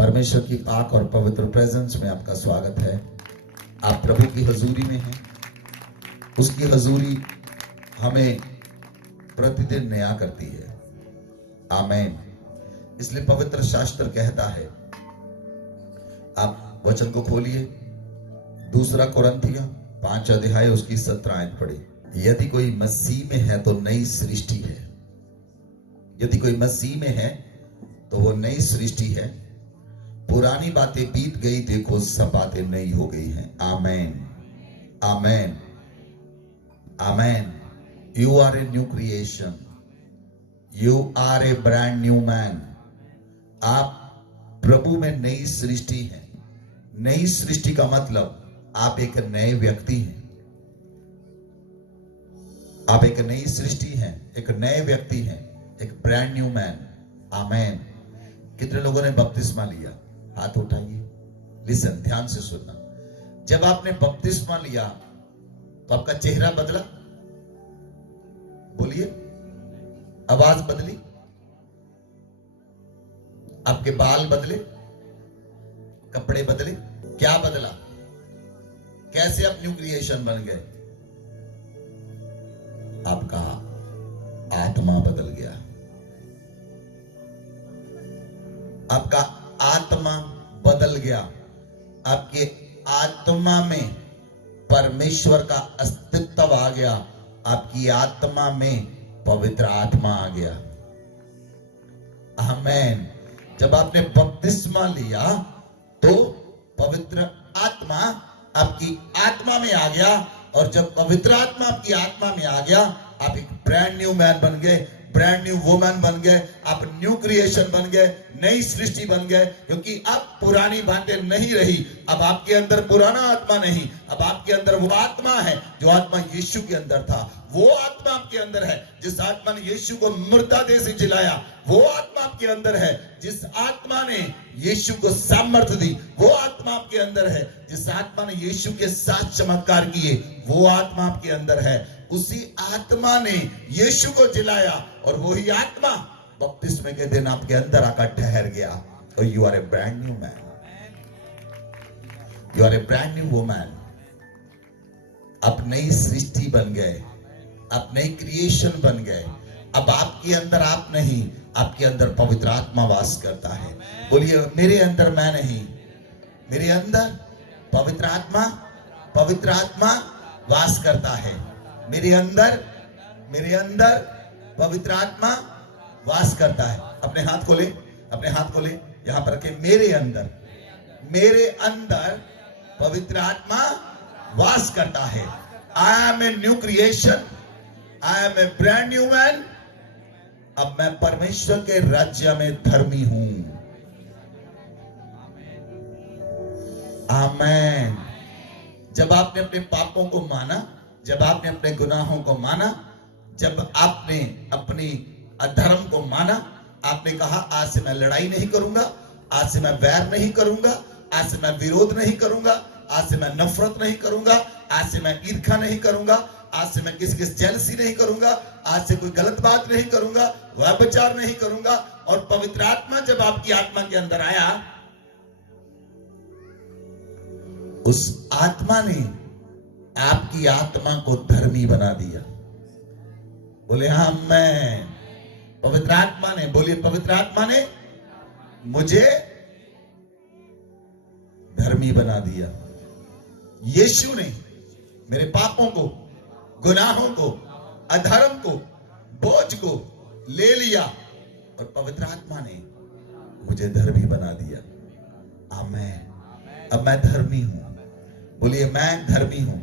परमेश्वर की पाक और पवित्र प्रेजेंस में आपका स्वागत है। आप प्रभु की हजूरी में हैं। उसकी हजूरी हमें प्रतिदिन नया करती है। आमीन। इसलिए पवित्र शास्त्र कहता है, आप वचन को खोलिए, 2 कुरिन्थियों 5 अध्याय उसकी 17 आयत पढ़ी। यदि कोई मसीह में है तो नई सृष्टि है। यदि कोई मसीह में है तो वो नई सृष्टि है। पुरानी बातें बीत गई, देखो सब बातें नई हो गई हैं। Amen, amen, amen. You are a new creation, you are a brand new man. आप प्रभु में नई सृष्टि हैं। नई सृष्टि का मतलब आप एक नए व्यक्ति हैं। आप एक नई सृष्टि हैं, एक नए व्यक्ति हैं, एक ब्रांड न्यू मैन। आमेन। कितने लोगों ने बपतिस्मा लिया? हाथ उठाइए। लिसन, ध्यान से सुनना। जब आपने बपतिस्मा लिया तो आपका चेहरा बदला? बोलिए। आवाज बदली? आपके बाल बदले? कपड़े बदले? क्या बदला? कैसे आप न्यू क्रिएशन बन गए? आपका आत्मा बदल गया। आपका आत्मा बदल गया। आपके आत्मा में परमेश्वर का अस्तित्व आ गया। आपकी आत्मा में पवित्र आत्मा आ गया। आमीन। जब आपने बपतिस्मा लिया तो पवित्र आत्मा आपकी आत्मा में आ गया, और जब पवित्र आत्मा आपकी आत्मा में आ गया, आप एक ब्रांड न्यू मैन बन गए, ब्रांड न्यू वुमन बन गए। आप न्यू क्रिएशन बन गए, नई सृष्टि बन गए। क्योंकि अब पुरानी बातें नहीं रही। अब आपके अंदर पुराना आत्मा नहीं, अब आपके अंदर वो आत्मा है जो आत्मा यीशु के अंदर था। वो आत्मा आपके अंदर है जिस आत्मा ने यीशु को मुर्दा देह से जिलाया। वो आत्मा आपके अंदर है जिस आत्मा ने यीशु को सामर्थ्य दी। वो आत्मा आपके अंदर है जिस आत्मा ने यीशु के साथ चमत्कार किए। वो आत्मा आपके अंदर है। उसी आत्मा ने यीशु को जिलाया, और वही आत्मा बपतिस्मे के दिन आपके अंदर आकर ठहर गया। और you are a brand new man, you are a brand new woman. आप नई सृष्टि बन गए, आप नई क्रिएशन बन गए। अब आपके अंदर आप नहीं, आपके अंदर पवित्र आत्मा वास करता है। बोलिए, मेरे अंदर मैं नहीं, मेरे अंदर पवित्र आत्मा वास करता है। मेरे अंदर पवित्र आत्मा वास करता है। अपने हाथ खोले, अपने हाथ खोले, यहां पर रखे। मेरे अंदर पवित्र आत्मा वास करता है। I am a new creation, I am a brand new man. अब मैं परमेश्वर के राज्य में धर्मी हूं। आमेन। जब आपने अपने पापों को माना, जब आपने अपने गुनाहों को माना, जब आपने अपनी अधर्म को माना, आपने कहा आज से मैं लड़ाई नहीं करूंगा, आज से मैं वैर नहीं करूंगा, आज से मैं विरोध नहीं करूंगा, आज से मैं नफरत नहीं करूंगा, आज से मैं ईर्ष्या नहीं करूंगा, आज से मैं किसी जेलसी नहीं करूंगा, आज से कोई गलत बात नहीं करूंगा, व्यभिचार नहीं करूंगा। और पवित्र आत्मा जब आपकी आत्मा के अंदर आया, उस आत्मा ने आपकी आत्मा को धर्मी बना दिया। बोले हाँ, मैं पवित्र आत्मा ने, बोलिए पवित्र आत्मा ने मुझे धर्मी बना दिया। यीशु ने मेरे पापों को, गुनाहों को, अधर्म को, बोझ को ले लिया, और पवित्र आत्मा ने मुझे धर्मी बना दिया। आमीन। अब मैं धर्मी हूं। बोलिए, मैं धर्मी हूं,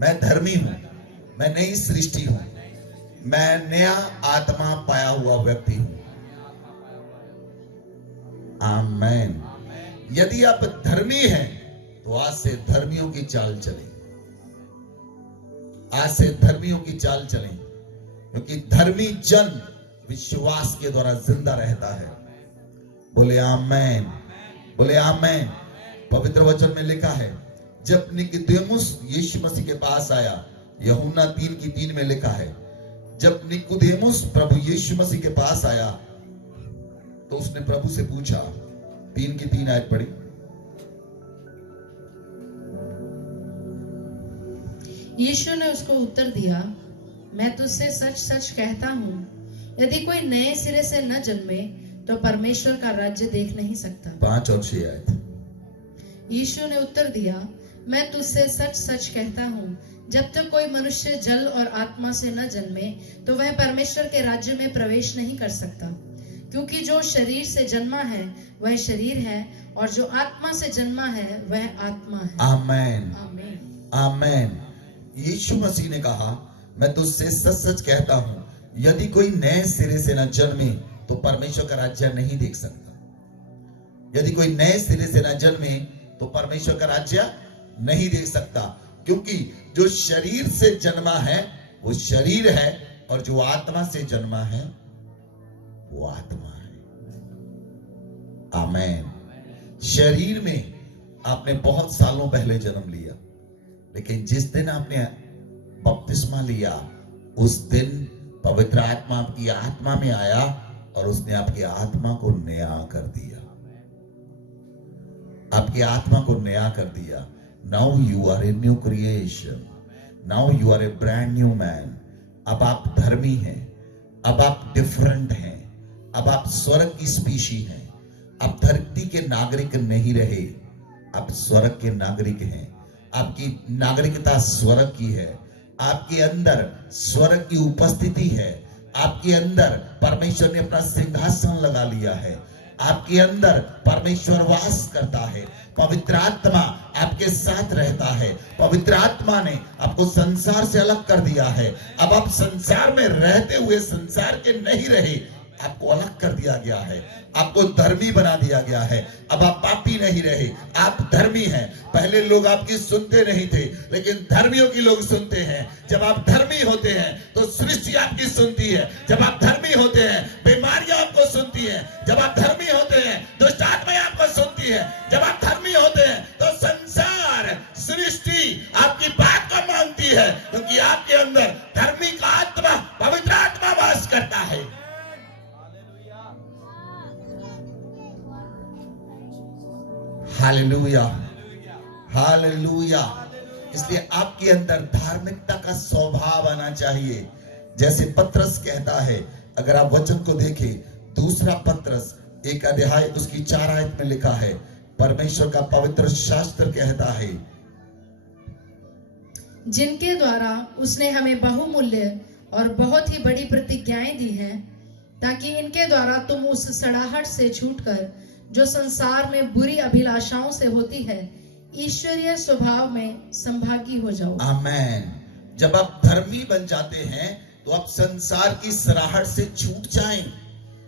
मैं धर्मी हूं, मैं नई सृष्टि हूं, मैं नया आत्मा पाया हुआ व्यक्ति हूं। आमीन। यदि आप धर्मी हैं तो आज से धर्मियों की चाल चलें, आज से धर्मियों की चाल चलें, क्योंकि धर्मी जन विश्वास के द्वारा जिंदा रहता है। बोले आमीन, बोले आमीन। पवित्र वचन में लिखा है, जब निकोदेमुस यीशु मसीह के पास आया, यूहन्ना 3:3 में लिखा है, जब निकोदेमुस प्रभु यीशु मसीह के पास आया तो उसने प्रभु से पूछा, 3 की 3 आयत पढ़ी। यीशु ने उसको उत्तर दिया, मैं तुझसे सच सच कहता हूँ, यदि कोई नए सिरे से न जन्मे तो परमेश्वर का राज्य देख नहीं सकता। 5 और 6 आयत। यीशु ने उत्तर दिया, मैं तुझसे सच सच कहता हूँ, जब तक कोई मनुष्य जल और आत्मा से न जन्मे तो वह परमेश्वर के राज्य में प्रवेश नहीं कर सकता। क्योंकि जो शरीर से जन्मा है वह शरीर है, और जो आत्मा से जन्मा है वह आत्मा है। आमेन, आमीन। आमेन। यीशु मसीह ने कहा, मैं तुझसे सच सच कहता हूं, यदि कोई नए सिरे से न जन्मे तो परमेश्वर का राज्य नहीं देख सकता। यदि कोई नए सिरे से न जन्मे तो परमेश्वर का राज्य नहीं देख सकता। क्योंकि जो शरीर से जन्मा है वो शरीर है, और जो आत्मा से जन्मा है वो आत्मा है। आमेन। शरीर में आपने बहुत सालों पहले जन्म लिया, लेकिन जिस दिन आपने बपतिस्मा लिया उस दिन पवित्र आत्मा आपकी आत्मा में आया और उसने आपकी आत्मा को नया कर दिया। आपकी आत्मा को नया कर दिया। Now you are a new creation, now you are a brand new man. अब आप धर्मी हैं, अब आप डिफरेंट हैं, अब आप स्वर्ग की स्पीशी हैं। अब धरती के नागरिक नहीं रहे, आप स्वर्ग के नागरिक हैं। आपकी नागरिकता स्वर्ग की है। आपके अंदर स्वर्ग की उपस्थिति है। आपके अंदर परमेश्वर ने अपना सिंहासन लगा लिया है। आपके अंदर परमेश्वर वास करता है। पवित्र आत्मा आपके साथ रहता है। पवित्र आत्मा ने आपको संसार से अलग कर दिया है। अब आप संसार में रहते हुए संसार के नहीं रहे, आपको अलग कर दिया गया है। आपको धर्मी बना दिया गया है। अब आप पापी नहीं रहे, आप धर्मी हैं। पहले लोग आपकी सुनते नहीं थे, लेकिन धर्मियों की लोग सुनते हैं। जब आप धर्मी होते हैं तो सृष्टि आपकी सुनती है। जब आप धर्मी होते हैं बीमारियां आपको सुनती हैं। जब आप धर्मी होते हैं दुष्ट आत्माएं आपको सुनती है। जब आप धर्मी होते हैं तो संसार सृष्टि आपकी बात को मानती है, क्योंकि आपके अंदर धर्मी का आत्मा पवित्र आत्मा वास करता है। Hallelujah, hallelujah. इसलिए आपके अंदर धार्मिकता का स्वभाव आना चाहिए। जैसे पत्रस कहता है, अगर आप वचन को देखें, दूसरा पत्रस 1 अध्याय उसकी 4 आयत में लिखा है, परमेश्वर का पवित्र शास्त्र कहता है, जिनके द्वारा उसने हमें बहुमूल्य और बहुत ही बड़ी प्रतिज्ञाएं दी हैं, ताकि इनके द्वारा तुम उस सड़ाहट से छूटकर जो संसार में बुरी अभिलाषाओं से होती है, ईश्वरीय स्वभाव में संभागी हो जाओ। आमेन। जब आप धर्मी बन जाते हैं तो आप संसार की सराहट से छूट जाएं।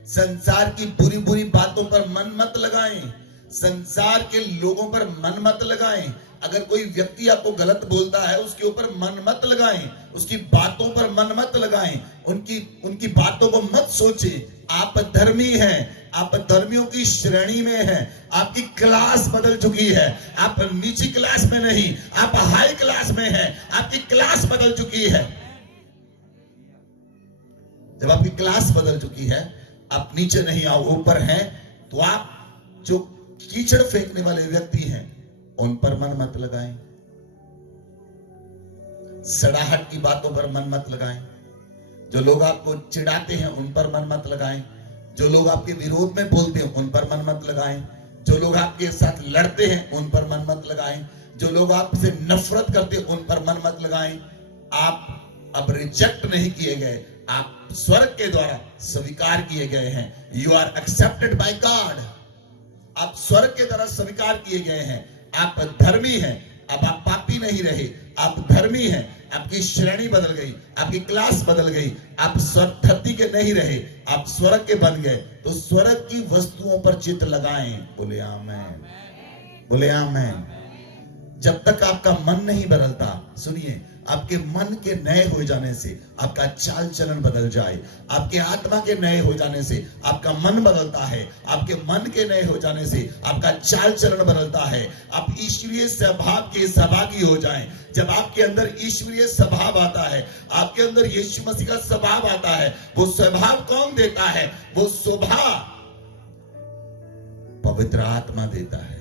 संसार की बुरी बुरी बातों पर मन मत लगाएं। संसार के लोगों पर मन मत लगाएं। अगर कोई व्यक्ति आपको गलत बोलता है उसके ऊपर मन मत लगाएं। उसकी बातों पर मन मत लगाएं। उनकी बातों को मत सोचें। आप धर्मी हैं, आप धर्मियों की श्रेणी में हैं। आपकी क्लास बदल चुकी है। आप नीची क्लास में नहीं, आप हाई क्लास में हैं। आपकी क्लास बदल चुकी है। जब आपकी क्लास बदल चुकी है, आप नीचे नहीं आओ ऊपर हैं, तो आप जो कीचड़ फेंकने वाले व्यक्ति हैं उन पर मन मत लगाएं। सड़ाहट की बातों पर मन मत लगाएं। जो लोग आपको चिढ़ाते हैं उन पर मन मत लगाएं। जो लोग आपके विरोध में बोलते हैं उन पर मन मत लगाएं। जो लोग आपके साथ लड़ते हैं उन पर मन मत लगाएं। जो लोग आपसे नफरत करते हैं उन पर मन मत लगाएं। आप अब रिजेक्ट नहीं किए गए, आप स्वर्ग के द्वारा स्वीकार किए गए हैं। You are accepted by God. आप स्वर्ग के द्वारा स्वीकार किए गए हैं। आप धर्मी हैं। अब आप पापी नहीं रहे, आप धर्मी हैं। आपकी श्रेणी बदल गई, आपकी क्लास बदल गई। आप स्वर्ग धरती के नहीं रहे, आप स्वर्ग के बन गए। तो स्वर्ग की वस्तुओं पर चित्त लगाएं। बोले आमेन, बोले आमेन। जब तक आपका मन नहीं बदलता, सुनिए, आपके मन के नए हो जाने से आपका चाल चलन बदल जाए। आपके आत्मा के नए हो जाने से आपका मन बदलता है। आपके मन के नए हो जाने से आपका चाल चलन बदलता है। आप ईश्वरीय स्वभाव के सहभागी हो जाएं। जब आपके अंदर ईश्वरीय स्वभाव आता है, आपके अंदर यीशु मसीह का स्वभाव आता है। वो स्वभाव कौन देता है? वो स्वभाव पवित्र आत्मा देता है।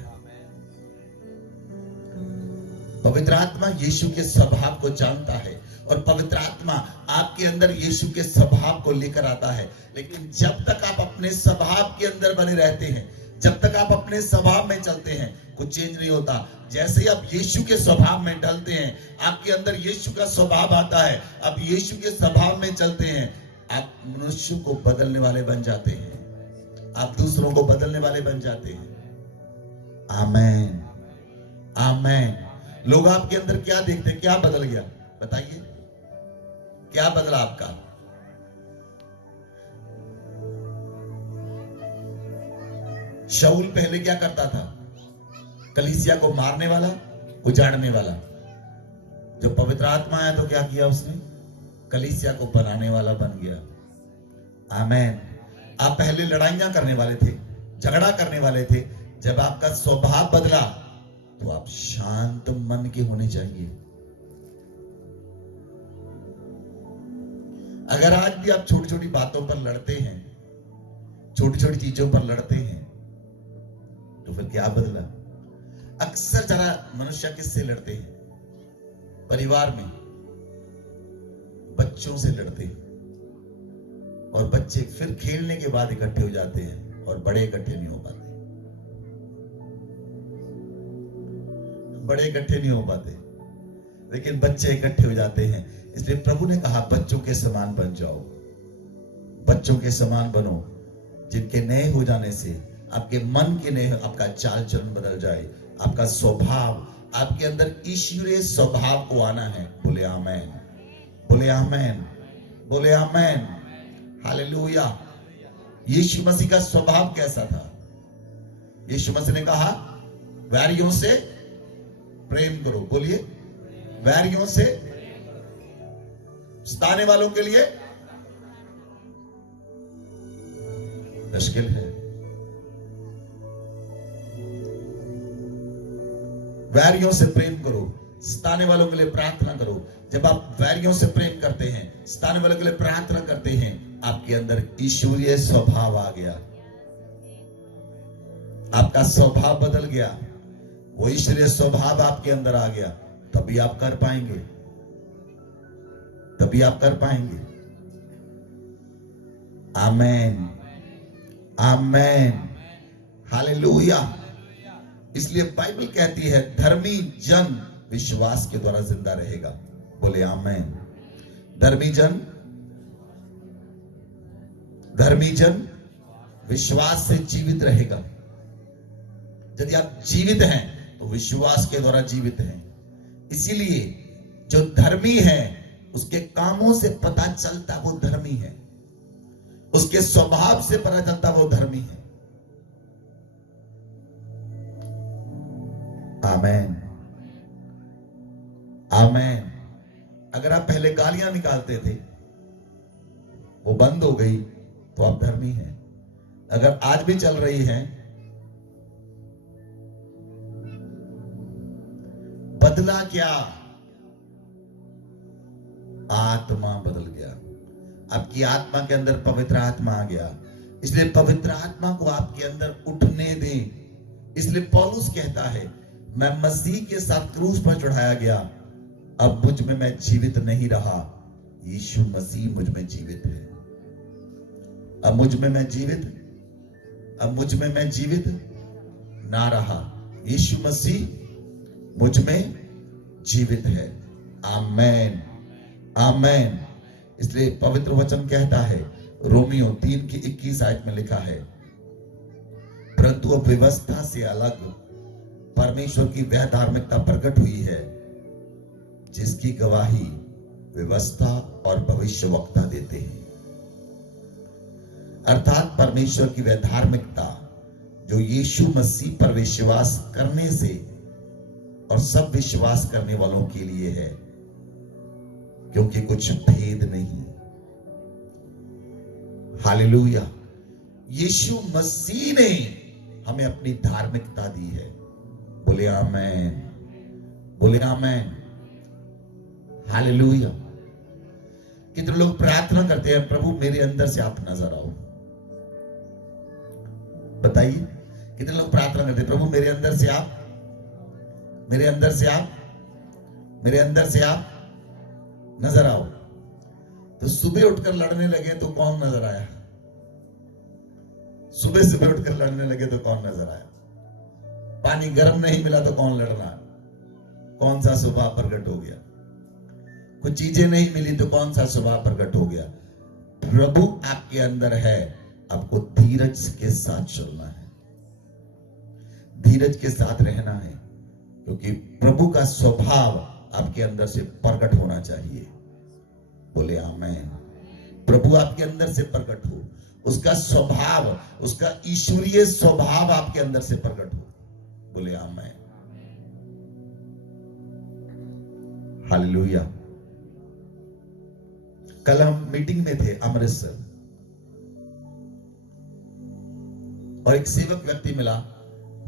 पवित्र आत्मा यीशु के स्वभाव को जानता है और पवित्र आत्मा आपके अंदर यीशु के स्वभाव को लेकर आता है। लेकिन जब तक आप अपने स्वभाव के अंदर बने रहते हैं, जब तक आप अपने स्वभाव में चलते हैं, कुछ चेंज नहीं होता। जैसे ही आप यीशु के स्वभाव में डलते हैं, आपके अंदर यीशु का स्वभाव आता है, आप यीशु के स्वभाव में चलते हैं, आप मनुष्य को बदलने वाले बन जाते हैं, आप दूसरों को बदलने वाले बन जाते हैं। आमीन, आमीन। लोग आपके अंदर क्या देखते हैं? क्या बदल गया? बताइए, क्या बदला आपका? शाऊल पहले क्या करता था? कलीसिया को मारने वाला, उजाड़ने वाला। जब पवित्र आत्मा आया तो क्या किया उसने? कलीसिया को बनाने वाला बन गया। आमीन। आप पहले लड़ाइयां करने वाले थे, झगड़ा करने वाले थे। जब आपका स्वभाव बदला तो आप शांत मन के होने चाहिए। अगर आज भी आप छोटी छोटी बातों पर लड़ते हैं, छोटी छोटी चीजों पर लड़ते हैं, तो फिर क्या बदला? अक्सर जरा मनुष्य किससे लड़ते हैं? परिवार में बच्चों से लड़ते हैं, और बच्चे फिर खेलने के बाद इकट्ठे हो जाते हैं और बड़े इकट्ठे नहीं हो पाते। बड़े इकट्ठे नहीं हो पाते, लेकिन बच्चे इकट्ठे हो जाते हैं। इसलिए प्रभु ने कहा बच्चों के समान बन जाओ, बच्चों के समान बनो, जिनके नए हो जाने से आपके मन के नए, आपका चाल चलन बदल जाए, आपका स्वभाव, आपके अंदर ईश्वरीय स्वभाव को आना है। बोले आमीन, बोले आमीन, बोले आमीन, हालेलुया। यीशु मसीह का स्वभाव कैसा था? यीशु मसीह ने कहा वैरियों से प्रेम करो। बोलिए, वैरियों से, सताने वालों के लिए मुश्किल है। वैरियों से प्रेम करो, सताने वालों के लिए प्रार्थना करो। जब आप वैरियों से प्रेम करते हैं, सताने वालों के लिए प्रार्थना करते हैं, आपके अंदर ईश्वरीय स्वभाव आ गया, आपका स्वभाव बदल गया, वो ईश्वरीय स्वभाव आपके अंदर आ गया। तभी आप कर पाएंगे, तभी आप कर पाएंगे। आमीन, आमीन, हालेलुया। इसलिए बाइबल कहती है धर्मी जन विश्वास के द्वारा जिंदा रहेगा। बोले आमीन। धर्मी जन विश्वास से जीवित रहेगा। यदि आप जीवित हैं तो विश्वास के द्वारा जीवित हैं। इसीलिए जो धर्मी है उसके कामों से पता चलता वो धर्मी है, उसके स्वभाव से पता चलता वो धर्मी है। आमीन, आमीन। अगर आप पहले गालियां निकालते थे, वो बंद हो गई, तो आप धर्मी हैं। अगर आज भी चल रही है, बदला क्या? आत्मा बदल गया, आपकी आत्मा के अंदर पवित्र आत्मा आ गया। इसलिए पवित्र आत्मा को आपके अंदर उठने दें। इसलिए पौलुस कहता है मैं मसीह के साथ क्रूस पर चढ़ाया गया, अब मुझ में मैं जीवित नहीं रहा, यीशु मसीह मुझ में जीवित है। अब मुझ में मैं जीवित ना रहा, यीशु मसीह मुझ में जीवित है। आमीन, आमीन। इसलिए पवित्र वचन कहता है, रोमियो 3:21 में लिखा है, परंतु अब व्यवस्था से अलग परमेश्वर की वह धार्मिकता प्रकट हुई है जिसकी गवाही व्यवस्था और भविष्यवक्ता देते हैं। अर्थात परमेश्वर की वह धार्मिकता जो यीशु मसीह पर विश्वास करने से और सब विश्वास करने वालों के लिए है, क्योंकि कुछ भेद नहीं। हालेलुया। यीशु मसीह ने हमें अपनी धार्मिकता दी है। बोले आमीन, बोले आमीन, हालेलुया। कितने लोग प्रार्थना करते हैं, प्रभु मेरे अंदर से आप नजर आओ। बताइए, कितने लोग प्रार्थना करते, प्रभु मेरे अंदर से आप, मेरे अंदर से आप, मेरे अंदर से आप नजर आओ। तो सुबह उठकर लड़ने लगे तो कौन नजर आया? सुबह उठकर लड़ने लगे तो कौन नजर आया? पानी गर्म नहीं मिला तो कौन लड़ रहा? कौन सा स्वभाव प्रकट हो गया? कुछ चीजें नहीं मिली तो कौन सा स्वभाव प्रकट हो गया? प्रभु आपके अंदर है, आपको धीरज के साथ चलना है, धीरज के साथ रहना है, क्योंकि प्रभु का स्वभाव आपके अंदर से प्रकट होना चाहिए। बोले आमेन। प्रभु आपके अंदर से प्रकट हो, उसका स्वभाव, उसका ईश्वरीय स्वभाव आपके अंदर से प्रकट हो। बोले आमेन। हालेलुया। कल हम मीटिंग में थे अमृतसर, और एक सेवक व्यक्ति मिला।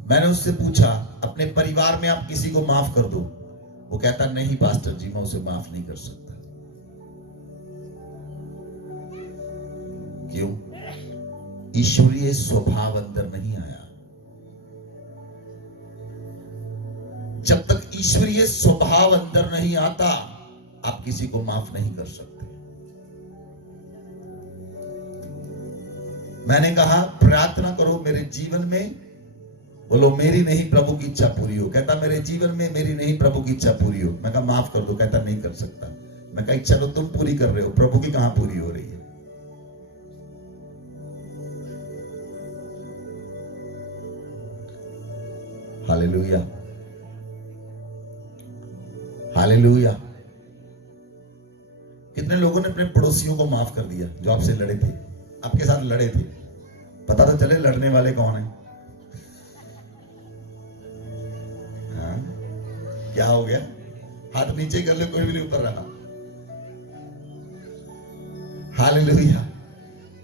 मैंने उससे पूछा, अपने परिवार में आप किसी को माफ कर दो? वो कहता, नहीं पास्टर जी, मैं उसे माफ नहीं कर सकता। क्यों? ईश्वरीय स्वभाव अंदर नहीं आया। जब तक ईश्वरीय स्वभाव अंदर नहीं आता, आप किसी को माफ नहीं कर सकते। मैंने कहा, प्रार्थना करो मेरे जीवन में। बोलो, मेरी नहीं प्रभु की इच्छा पूरी हो। कहता, मेरे जीवन में मेरी नहीं प्रभु की इच्छा पूरी हो। मैं कहा, माफ कर दो। कहता, नहीं कर सकता। मैं कहा, इच्छा तो तुम पूरी कर रहे हो, प्रभु की कहां पूरी हो रही है? Hallelujah, hallelujah. कितने लोगों ने अपने पड़ोसियों को माफ कर दिया जो आपसे लड़े थे, आपके साथ लड़े थे? पता तो चले लड़ने वाले कौन है। हाँ? क्या हो गया? हाथ नीचे कर ले, कोई भी नहीं ऊपर रहा। हालेलुया।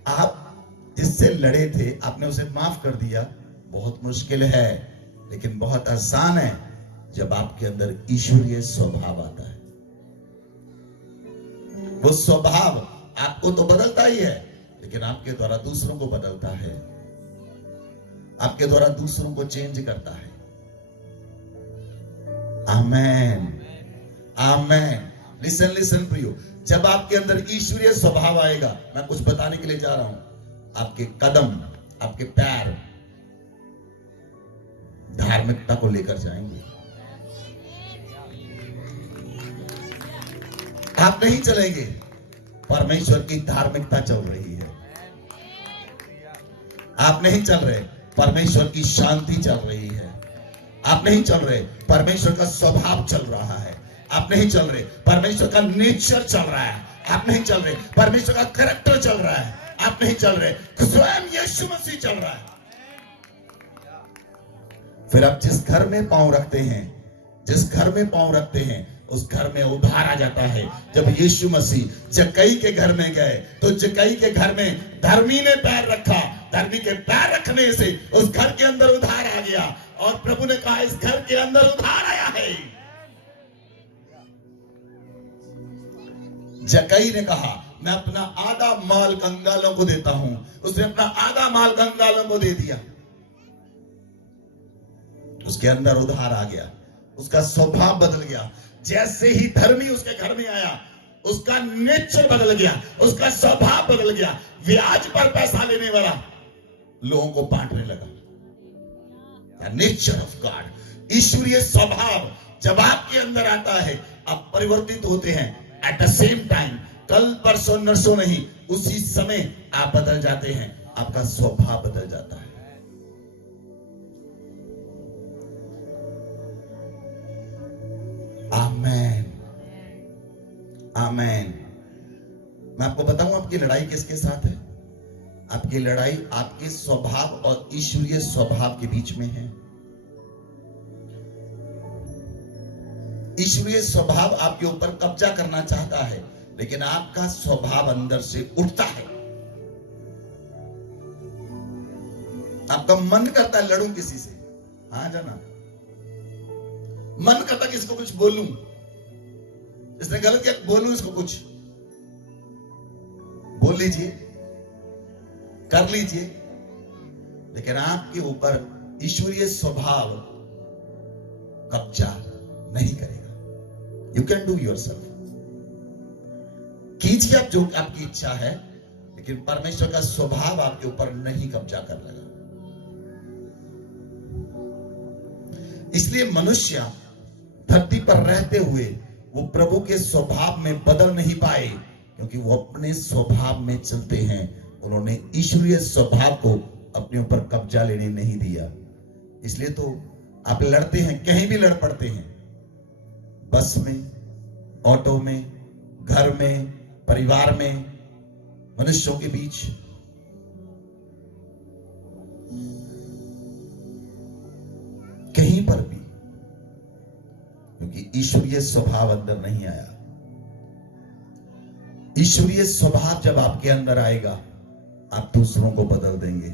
आप जिससे लड़े थे, आपने उसे माफ कर दिया। बहुत मुश्किल है, लेकिन बहुत आसान है जब आपके अंदर ईश्वरीय स्वभाव आता है। वो स्वभाव आपको तो बदलता ही है, लेकिन आपके द्वारा दूसरों को बदलता है, आपके द्वारा दूसरों को चेंज करता है। आमेन, आमेन। लिसन लिसन प्रियो, जब आपके अंदर ईश्वरीय स्वभाव आएगा, मैं कुछ बताने के लिए जा रहा हूं, आपके कदम, आपके पैर धार्मिकता को लेकर जाएंगे। आप नहीं चलेंगे, परमेश्वर की धार्मिकता चल रही है। आप नहीं चल रहे, परमेश्वर की शांति चल रही है। आप नहीं चल रहे, परमेश्वर का स्वभाव चल रहा है। आप नहीं चल रहे, परमेश्वर का नेचर चल रहा है। आप नहीं चल रहे, परमेश्वर का कैरेक्टर चल रहा है। आप नहीं चल रहे, स्वयं यीशु मसीह चल रहा है। फिर आप जिस घर में पांव रखते हैं, जिस घर में पांव रखते हैं, उस घर में उद्धार आ जाता है। जब यीशु मसीह जक्कई के घर में गए, तो जक्कई के घर में धर्मी ने पैर रखा। धर्मी के पैर रखने से उस घर के अंदर उद्धार आ गया, और प्रभु ने कहा, इस घर के अंदर उद्धार आया है। जक्कई ने कहा, मैं अपना आधा माल कंगालों को देता हूं। उसने अपना आधा माल कंगालों को दे दिया। उसके अंदर उद्धार आ गया, उसका स्वभाव बदल गया। जैसे ही धर्मी उसके घर में आया, उसका नेचर बदल गया, उसका स्वभाव बदल गया। ब्याज पर पैसा लेने वाला लोगों को बांटने लगा। नेचर ऑफ गॉड, ईश्वरीय स्वभाव जब आपके अंदर आता है, आप परिवर्तित होते हैं। एट द सेम टाइम, कल परसों नरसों नहीं, उसी समय आप बदल जाते हैं, आपका स्वभाव बदल जाता है। आमेन, आमेन। मैं आपको बताऊं, आपकी लड़ाई किसके साथ है? आपकी लड़ाई आपके स्वभाव और ईश्वरीय स्वभाव के बीच में है। ईश्वरीय स्वभाव आपके ऊपर कब्जा करना चाहता है, लेकिन आपका स्वभाव अंदर से उठता है। आपका मन करता है लड़ूं किसी से, हाँ जाना, मन करता किसको कुछ बोलूं, इसने गलत किया, बोलूं इसको कुछ, बोल लीजिए, कर लीजिए, लेकिन आपके ऊपर ईश्वरीय स्वभाव कब्जा नहीं करेगा। यू कैन डू योरसेल्फ, कीजिए आप जो आपकी इच्छा है, लेकिन परमेश्वर का स्वभाव आपके ऊपर नहीं कब्जा कर लेगा। इसलिए मनुष्य धरती पर रहते हुए वो प्रभु के स्वभाव में बदल नहीं पाए, क्योंकि वो अपने स्वभाव में चलते हैं। उन्होंने ईश्वरीय स्वभाव को अपने ऊपर कब्जा लेने नहीं दिया। इसलिए तो आप लड़ते हैं, कहीं भी लड़ पड़ते हैं, बस में, ऑटो में, घर में, परिवार में, मनुष्यों के बीच। कहीं पर भी, क्योंकि ईश्वरीय स्वभाव अंदर नहीं आया। ईश्वरीय स्वभाव जब आपके अंदर आएगा, आप दूसरों को बदल देंगे,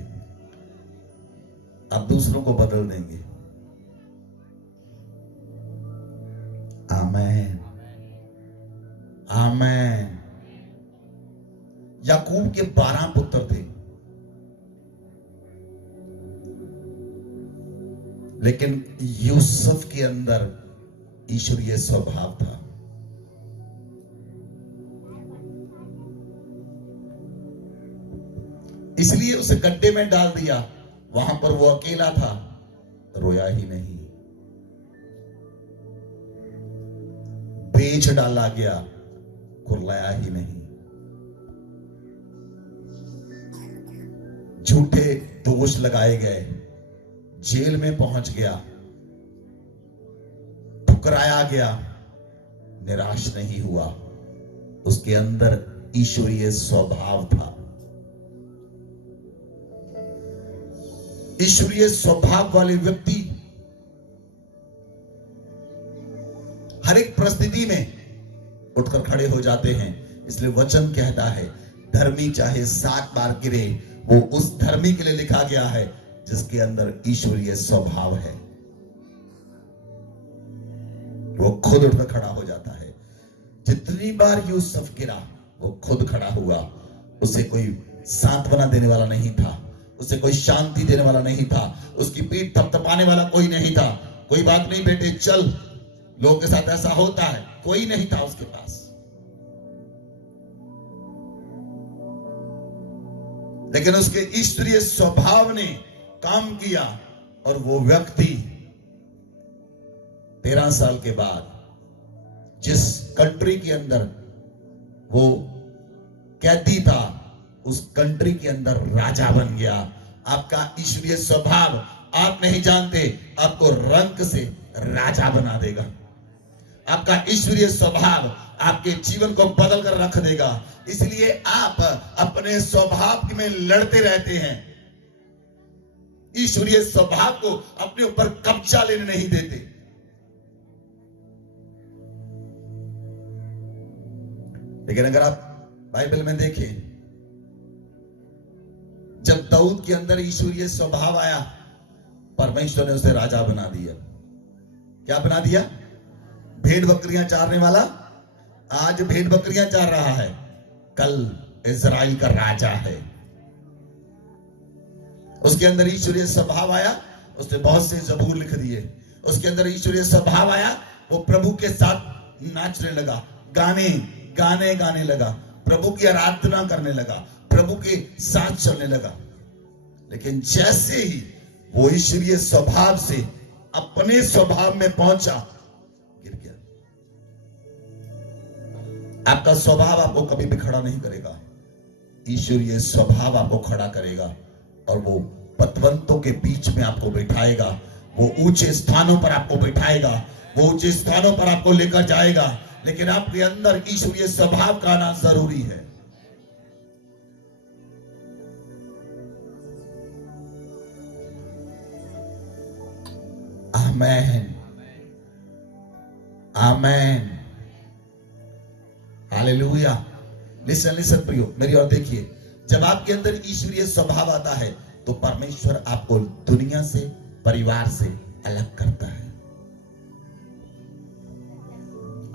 आप दूसरों को बदल देंगे। आमेन, आमेन। याकूब के 12 पुत्र थे, लेकिन यूसुफ के अंदर ईश्वरीय स्वभाव था। इसलिए उसे गड्ढे में डाल दिया। वहां पर वो अकेला था, रोया ही नहीं। बेच डाला गया, कुर्लाया ही नहीं। झूठे दोष लगाए गए, जेल में पहुंच गया, ठुकराया गया, निराश नहीं हुआ। उसके अंदर ईश्वरीय स्वभाव था। ईश्वरीय स्वभाव वाले व्यक्ति हर एक परिस्थिति में उठकर खड़े हो जाते हैं। इसलिए वचन कहता है, धर्मी चाहे 7 बार गिरे, वो उस धर्मी के लिए लिखा गया है जिसके अंदर ईश्वरीय स्वभाव है। वो खुद उठकर खड़ा हो जाता है। जितनी बार यूसुफ गिरा, वो खुद खड़ा हुआ। उसे कोई सांत्वना देने वाला नहीं था, उसे कोई शांति देने वाला नहीं था, उसकी पीठ थपथपाने वाला कोई नहीं था। कोई बात नहीं बेटे, चल, लोगों के साथ ऐसा होता है, कोई नहीं था उसके पास। लेकिन उसके ईश्वरीय स्वभाव ने काम किया, और वो व्यक्ति 13 साल के बाद जिस कंट्री के अंदर वो कैदी था, उस कंट्री के अंदर राजा बन गया। आपका ईश्वरीय स्वभाव आप नहीं जानते, आपको रंक से राजा बना देगा। आपका ईश्वरीय स्वभाव आपके जीवन को बदल कर रख देगा। इसलिए आप अपने स्वभाव में लड़ते रहते हैं, ईश्वरीय स्वभाव को अपने ऊपर कब्जा लेने नहीं देते। लेकिन अगर आप बाइबल में देखें, जब दाऊद के अंदर ईश्वरीय स्वभाव आया, परमेश्वर ने उसे राजा बना दिया। क्या बना दिया? भेड़ बकरियां चारने वाला आज भेड़ बकरियां चार रहा है, कल इज़राइल का राजा है। उसके अंदर ईश्वरीय स्वभाव आया, उसने बहुत से जबूर लिख दिए। उसके अंदर ईश्वरीय स्वभाव आया, वो प्रभु के साथ नाचने लगा, गाने गाने गाने लगा, प्रभु की आराधना करने लगा, प्रभु के साथ चलने लगा। लेकिन जैसे ही वो ईश्वरीय स्वभाव से अपने स्वभाव में पहुंचा, गिर गया। आपका स्वभाव आपको कभी भी खड़ा नहीं करेगा, ईश्वरीय स्वभाव आपको खड़ा करेगा, और वो पतवंतों के बीच में आपको बैठाएगा, वो ऊंचे स्थानों पर आपको बैठाएगा, वो ऊंचे स्थानों पर आपको लेकर जाएगा। लेकिन आपके अंदर ईश्वरीय स्वभाव का आना जरूरी है। आमेन, आमेन, हालेलुया। लिसन लिसन प्रियो, मेरी ओर देखिए। जब आपके अंदर ईश्वरीय स्वभाव आता है, तो परमेश्वर आपको दुनिया से, परिवार से अलग करता है,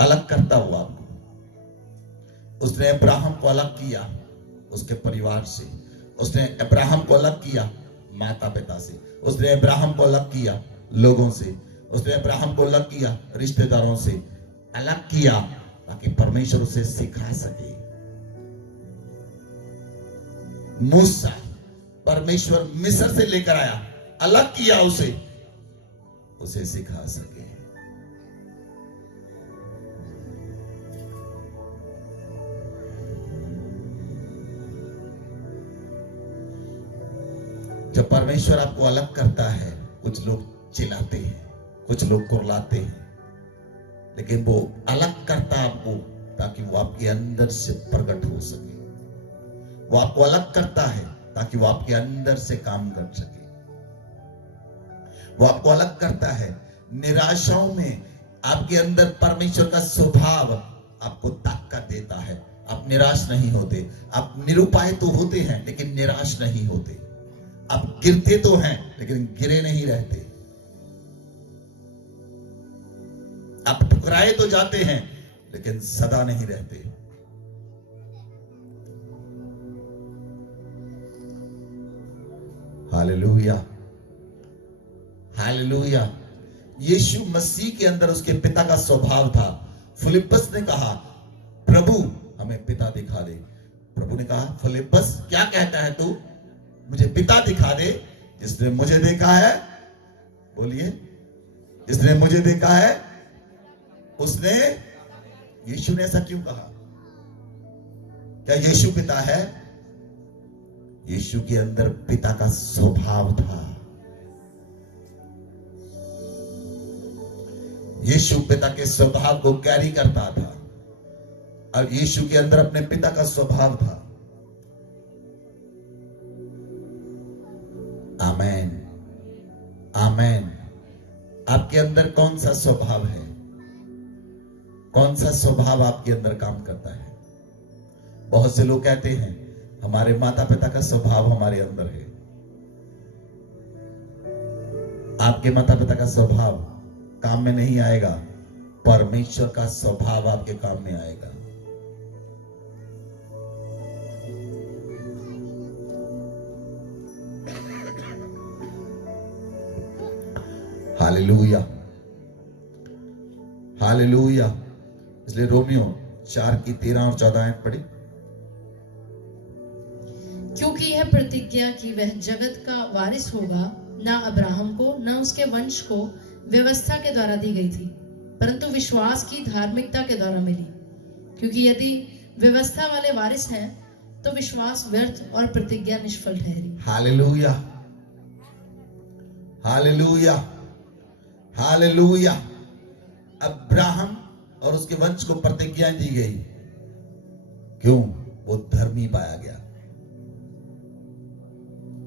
अलग करता हुआ आपको। उसने अब्राहम को अलग किया उसके परिवार से, उसने अब्राहम को अलग किया माता पिता से, उसने अब्राहम को अलग किया लोगों से, उसने अब्राहम को अलग किया रिश्तेदारों से, अलग किया ताकि परमेश्वर उसे सिखा सके। मूसा परमेश्वर मिस्र से लेकर आया, अलग किया उसे सिखा सके। जब परमेश्वर आपको अलग करता है, कुछ लोग चिल्लाते हैं, कुछ लोग कुर्लाते हैं, लेकिन वो अलग करता आपको ताकि वो आपके अंदर से प्रकट हो सके। वो आपको अलग करता है ताकि वो आपके अंदर से काम कर सके। वो आपको अलग करता है निराशाओं में, आपके अंदर परमेश्वर का स्वभाव आपको ताकत देता है। आप निराश नहीं होते, आप निरुपाय तो होते हैं लेकिन निराश नहीं होते। आप गिरते तो हैं लेकिन गिरे नहीं रहते। आप ठुकराए तो जाते हैं लेकिन सदा नहीं रहते। Hallelujah, hallelujah. यीशु मसीह के अंदर उसके पिता का स्वभाव था। फिलिप्पस ने कहा, प्रभु हमें पिता दिखा दे। प्रभु ने कहा, फिलिप्पस क्या कहता है तू? मुझे पिता दिखा दे। जिसने मुझे देखा है, बोलिए, जिसने मुझे देखा है उसने। यीशु ने ऐसा क्यों कहा? क्या यीशु पिता है? यीशु के अंदर पिता का स्वभाव था। यीशु पिता के स्वभाव को कैरी करता था और यीशु के अंदर अपने पिता का स्वभाव था। आमेन, आमेन। आपके अंदर कौन सा स्वभाव है? कौन सा स्वभाव आपके अंदर काम करता है? बहुत से लोग कहते हैं हमारे माता पिता का स्वभाव हमारे अंदर है। आपके माता पिता का स्वभाव काम में नहीं आएगा, परमेश्वर का स्वभाव आपके काम में आएगा। Hallelujah, hallelujah. इसलिए रोमियो 4:13 और 14 आयत पढ़ी। क्योंकि यह प्रतिज्ञा कि वह जगत का वारिस होगा, न अब्राहम को न उसके वंश को व्यवस्था के द्वारा दी गई थी, परंतु विश्वास की धार्मिकता के द्वारा मिली। क्योंकि यदि व्यवस्था वाले वारिस हैं तो विश्वास व्यर्थ और प्रतिज्ञा निष्फल ठहरी। Hallelujah, hallelujah, hallelujah. अब्राहम और उसके वंश को प्रतिज्ञा दी गई। क्यों? वो धर्मी पाया गया,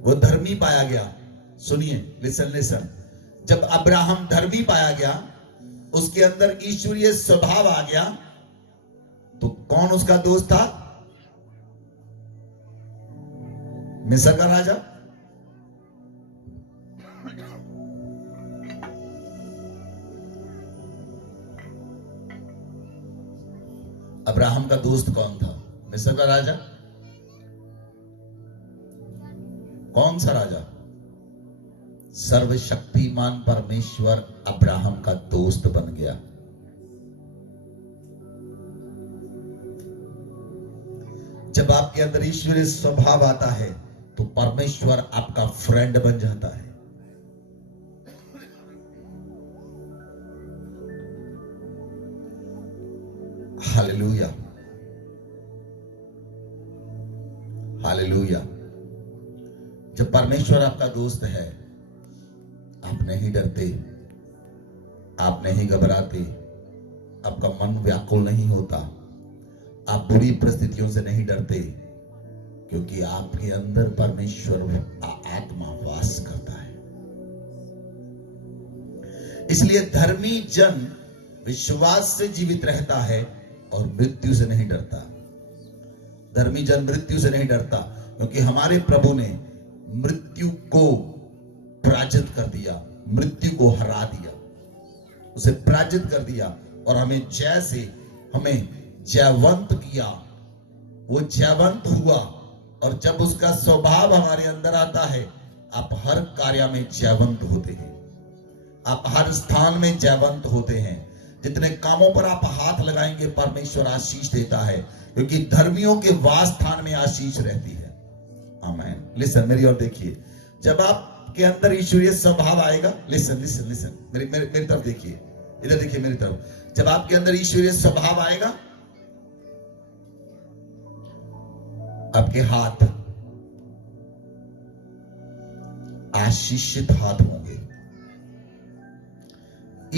वो धर्मी पाया गया। सुनिए, लिसन लिसन। जब अब्राहम धर्मी पाया गया, उसके अंदर ईश्वरीय स्वभाव आ गया, तो कौन उसका दोस्त था? मिस्र का राजा। अब्राहम का दोस्त कौन था? मिस्र का राजा। कौन सा राजा? सर्वशक्तिमान परमेश्वर अब्राहम का दोस्त बन गया। जब आपके अंदर ईश्वरीय स्वभाव आता है तो परमेश्वर आपका फ्रेंड बन जाता है। Hallelujah, hallelujah. जब परमेश्वर आपका दोस्त है, आप नहीं डरते, आप नहीं घबराते, आपका मन व्याकुल नहीं होता, आप बुरी परिस्थितियों से नहीं डरते, क्योंकि आपके अंदर परमेश्वर आत्मा वास करता है। इसलिए धर्मी जन विश्वास से जीवित रहता है और मृत्यु से नहीं डरता। धर्मी जन मृत्यु से नहीं डरता, क्योंकि हमारे प्रभु ने मृत्यु को पराजित कर दिया, मृत्यु को हरा दिया, उसे पराजित कर दिया और हमें जैसे हमें जयवंत किया। वो जयवंत हुआ और जब उसका स्वभाव हमारे अंदर आता है, आप हर कार्य में जयवंत होते हैं, आप हर स्थान में जयवंत होते हैं। जितने कामों पर आप हाथ लगाएंगे परमेश्वर आशीष देता है, क्योंकि धर्मियों के वास स्थान में आशीष रहती है। आमीन। लिसन, मेरी ओर देखिए। जब आपके अंदर ईश्वरीय स्वभाव आएगा, लिसन लिसन लिसन, मेरी तरफ देखिए, इधर देखिए मेरी तरफ। जब आपके अंदर ईश्वरीय स्वभाव आएगा, आपके हाथ आशीषित हाथ होंगे।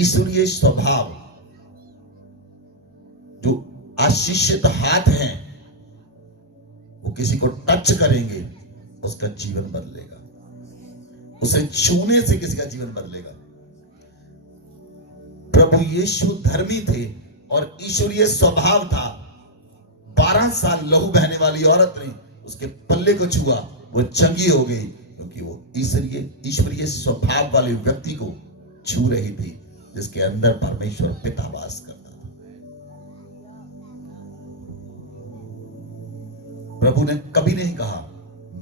ईश्वरीय स्वभाव, जो आशीषित हाथ हैं, वो किसी को टच करेंगे, उसका जीवन बदलेगा। उसे छूने से किसी का जीवन बदलेगा। प्रभु यीशु धर्मी थे और ईश्वरीय स्वभाव था। 12 साल लहू बहने वाली औरत ने उसके पल्ले को छुआ, वो चंगी हो गई, क्योंकि वो ईश्वरीय स्वभाव वाले व्यक्ति को छू रही थी, जिसके अंदर परमेश्वर पिता वास करता था। प्रभु ने कभी नहीं कहा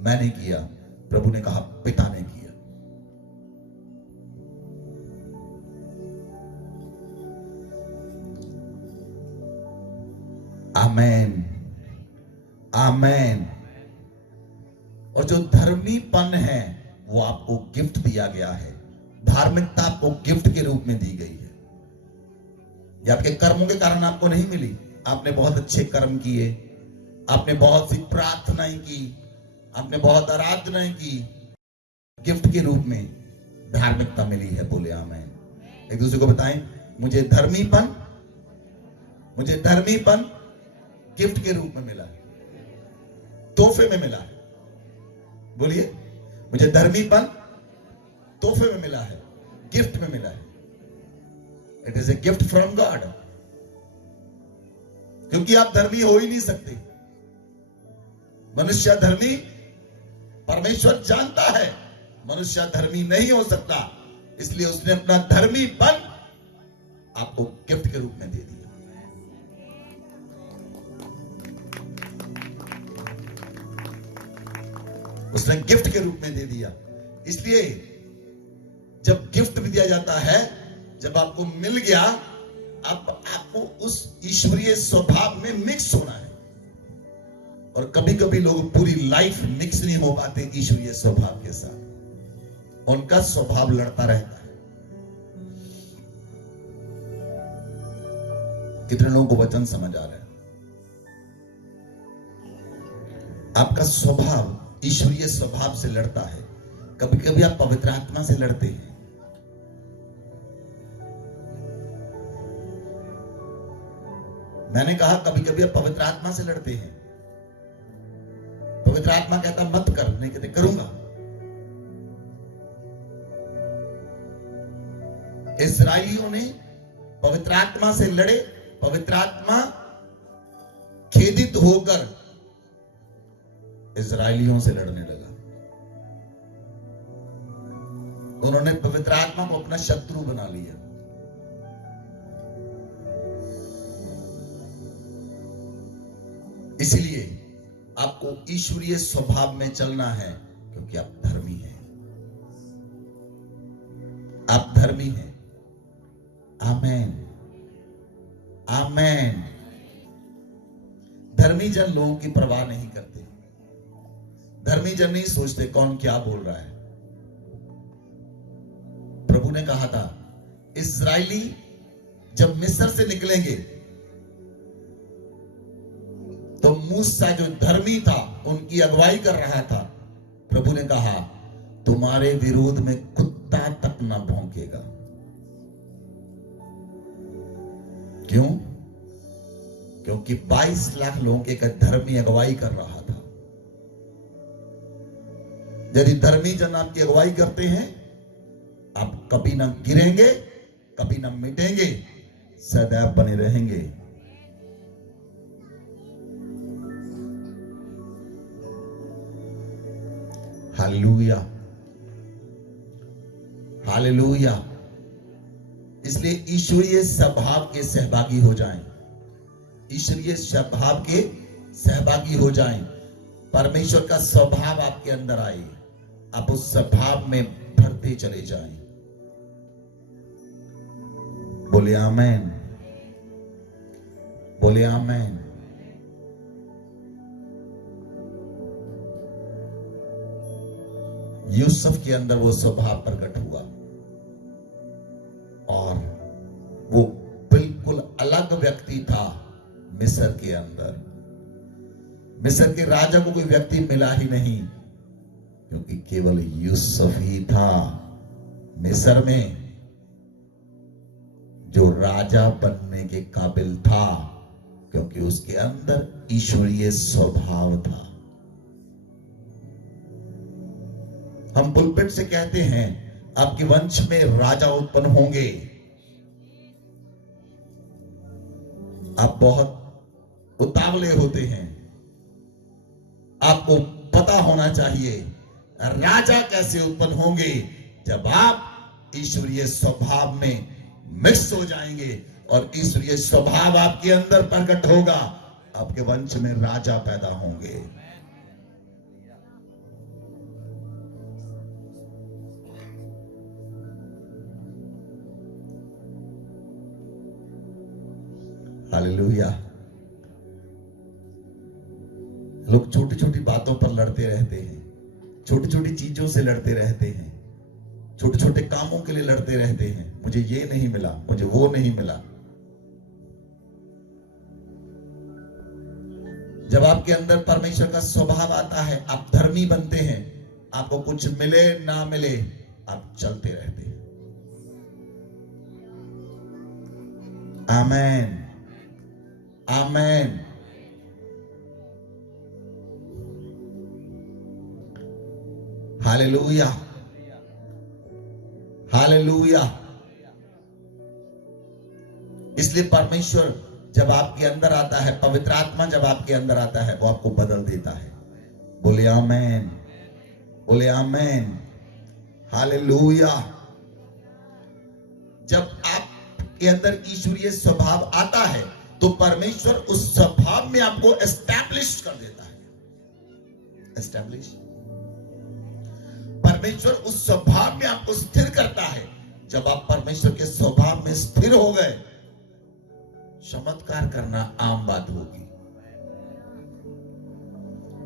मैंने किया, प्रभु ने कहा पिता ने किया। आमेन, आमेन। और जो धर्मीपन है वो आपको गिफ्ट दिया गया है। धार्मिकता आपको गिफ्ट के रूप में दी गई है। ये आपके कर्मों के कारण आपको नहीं मिली। आपने बहुत अच्छे कर्म किए, आपने बहुत सी प्रार्थनाएं की, आपने बहुत आराधनाएं की, गिफ्ट के रूप में धार्मिकता मिली है। बोले आमीन। एक दूसरे को बताएं, मुझे धर्मीपन गिफ्ट के रूप में मिला है, तोहफे में मिला है। बोलिए, मुझे धर्मीपन तोहफे में मिला है, गिफ्ट में मिला है। It is a gift from God. क्योंकि आप धर्मी हो ही नहीं सकते। मनुष्य धर्मी, परमेश्वर जानता है मनुष्य धर्मी नहीं हो सकता, इसलिए उसने अपना धर्मीपन आपको गिफ्ट के रूप में दे दिया। उसने गिफ्ट के रूप में दे दिया। इसलिए जब गिफ्ट भी दिया जाता है, जब आपको मिल गया, आपको उस ईश्वरीय स्वभाव में मिक्स होना है। और कभी कभी लोग पूरी लाइफ मिक्स नहीं हो पाते ईश्वरीय स्वभाव के साथ, उनका स्वभाव लड़ता रहता है। कितने लोगों को वचन समझ आ रहा है? आपका स्वभाव ईश्वरीय स्वभाव से लड़ता है। कभी कभी आप पवित्र आत्मा से लड़ते हैं। मैंने कहा कभी कभी आप पवित्र आत्मा से लड़ते हैं। पवित्र आत्मा कहता मत कर, नहीं कहते करूंगा। इस्राएलियों ने पवित्र आत्मा से लड़े। पवित्र आत्मा खेदित होकर इस्राएलियों से लड़ने लगा। उन्होंने पवित्र आत्मा को अपना शत्रु बना लिया। इसलिए आपको ईश्वरीय स्वभाव में चलना है, क्योंकि आप धर्मी हैं। आप धर्मी हैं। आमेन, आमेन। धर्मी जन लोगों की परवाह नहीं करते। धर्मी जन नहीं सोचते कौन क्या बोल रहा है। प्रभु ने कहा था, इस्राएली जब मिस्र से निकलेंगे तो मूसा जो धर्मी था, उनकी अगुवाई कर रहा था। प्रभु ने कहा, तुम्हारे विरोध में कुत्ता तक न भौंकेगा। क्यों? क्योंकि 22 लाख लोगों के एक धर्मी अगुवाई कर रहा था। यदि धर्मी जन आपकी अगुवाई करते हैं, आप कभी ना गिरेंगे, कभी ना मिटेंगे, सदैव बने रहेंगे। Hallelujah, hallelujah. इसलिए ईश्वरीय स्वभाव के सहभागी हो जाएं। ईश्वरीय स्वभाव के सहभागी हो जाएं। परमेश्वर का स्वभाव आपके अंदर आए। आप उस स्वभाव में भरते चले जाएं। बोले आमेन, बोले आमेन। यूसुफ के अंदर वो स्वभाव प्रकट हुआ और वो बिल्कुल अलग व्यक्ति था। मिस्र के अंदर, मिस्र के राजा को कोई व्यक्ति मिला ही नहीं, क्योंकि केवल यूसुफ ही था मिस्र में जो राजा बनने के काबिल था, क्योंकि उसके अंदर ईश्वरीय स्वभाव था। हम पुलपिट से कहते हैं आपके वंश में राजा उत्पन्न होंगे। आप बहुत उतावले होते हैं, आपको पता होना चाहिए राजा कैसे उत्पन्न होंगे। जब आप ईश्वरीय स्वभाव में मिक्स हो जाएंगे और ईश्वरीय स्वभाव आपके अंदर प्रकट होगा, आपके वंश में राजा पैदा होंगे। हालेलुया। लोग छोटी छोटी बातों पर लड़ते रहते हैं, छोटी छोटी चीजों से लड़ते रहते हैं, छोटे छोटे कामों के लिए लड़ते रहते हैं। मुझे ये नहीं मिला, मुझे वो नहीं मिला। जब आपके अंदर परमेश्वर का स्वभाव आता है, आप धर्मी बनते हैं। आपको कुछ मिले ना मिले, आप चलते रहते हैं। Amen, amen. Hallelujah, hallelujah. इसलिए परमेश्वर जब आपके अंदर आता है, पवित्र आत्मा जब आपके अंदर आता है, वो आपको बदल देता है। बोले आमेन, बोले आमेन। हालेलुया। जब आपके अंदर ईश्वरीय स्वभाव आता है तो परमेश्वर उस स्वभाव में आपको एस्टैब्लिश कर देता है। एस्टैब्लिश, परमेश्वर उस स्वभाव में आपको स्थिर करता है। जब आप परमेश्वर के स्वभाव में स्थिर हो गए, चमत्कार करना आम बात होगी।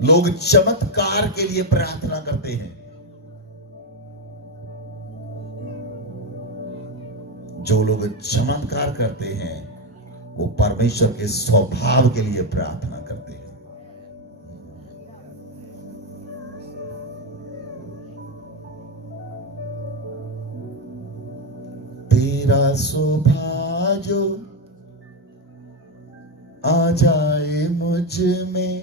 लोग चमत्कार के लिए प्रार्थना करते हैं। जो लोग चमत्कार करते हैं वो परमेश्वर के स्वभाव के लिए प्रार्थना करते हैं। तेरा स्वभाव जो आ जाए मुझ में,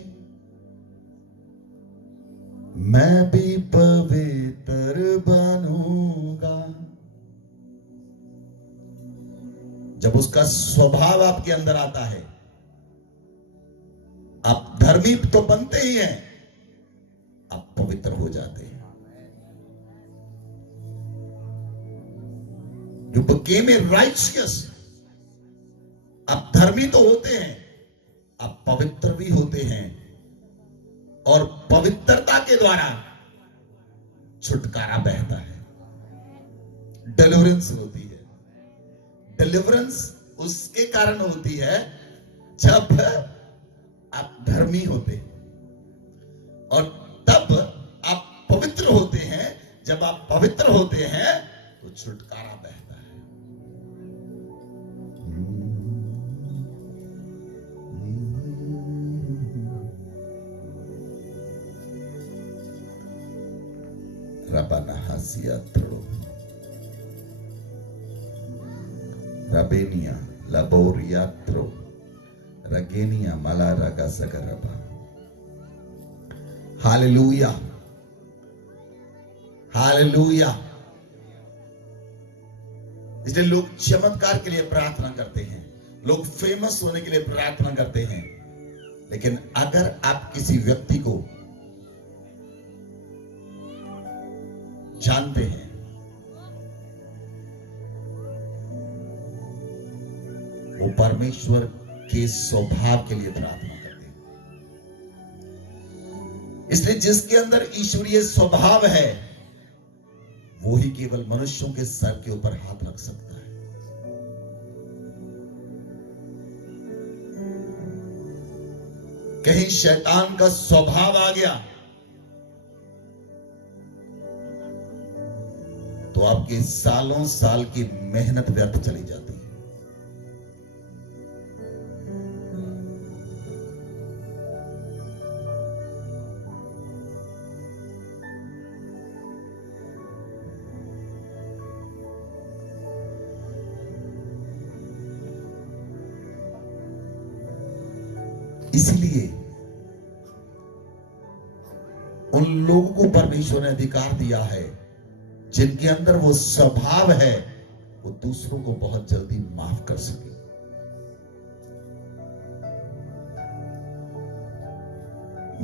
मैं भी पवित्र बनूंगा। जब उसका स्वभाव आपके अंदर आता है, आप धर्मी तो बनते ही हैं, आप पवित्र हो जाते हैं। You became a righteous। आप धर्मी तो होते हैं, आप पवित्र भी होते हैं, और पवित्रता के द्वारा छुटकारा बहता है, डिलीवरेंस होती है। डिलीवरेंस उसके कारण होती है जब आप धर्मी होते हैं, और तब आप पवित्र होते हैं। जब आप पवित्र होते हैं तो छुटकारा बहता है। रबाना हसियात्रो रबेनिया लबोरियात्रो रगेनिया मलारागा सगरबा। Hallelujah, hallelujah. इसलिए लोग चमत्कार के लिए प्रार्थना करते हैं, लोग फेमस होने के लिए प्रार्थना करते हैं। लेकिन अगर आप किसी व्यक्ति को जानते हैं, वो परमेश्वर के स्वभाव के लिए प्रार्थना करते हैं। इसलिए जिसके अंदर ईश्वरीय स्वभाव है वो ही केवल मनुष्यों के सर के ऊपर हाथ रख सकता है। कहीं शैतान का स्वभाव आ गया तो आपकी सालों साल की मेहनत व्यर्थ चली जाती है। इसलिए उन लोगों को परमेश्वर ने अधिकार दिया है जिनके अंदर वो स्वभाव है, वो दूसरों को बहुत जल्दी माफ कर सके।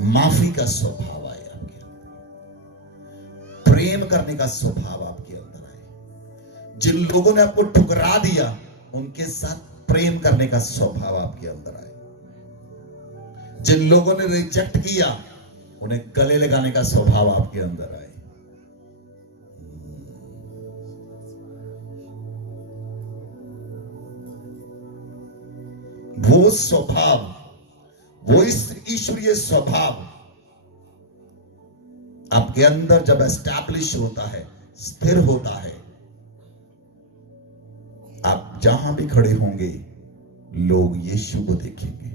माफी का स्वभाव आए आपके अंदर, प्रेम करने का स्वभाव आपके अंदर आए। जिन लोगों ने आपको ठुकरा दिया उनके साथ प्रेम करने का स्वभाव आपके अंदर आए। जिन लोगों ने रिजेक्ट किया उन्हें गले लगाने का स्वभाव आपके अंदर आए। वो स्वभाव, वो इस ईश्वरीय स्वभाव आपके अंदर जब एस्टैब्लिश होता है, स्थिर होता है, आप जहां भी खड़े होंगे लोग यीशु को देखेंगे।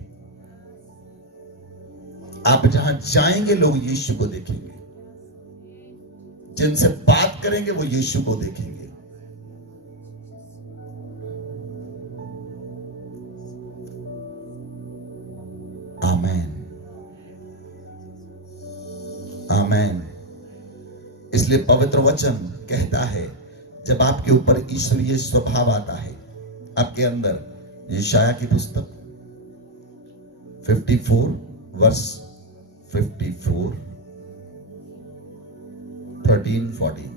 आप जहां जाएंगे लोग यीशु को देखेंगे। जिनसे बात करेंगे वो यीशु को देखेंगे। आमेन, आमेन। इसलिए पवित्र वचन कहता है जब आपके ऊपर ईश्वरीय स्वभाव आता है आपके अंदर, यशाया की पुस्तक 54 वर्ष 54, 13, 14।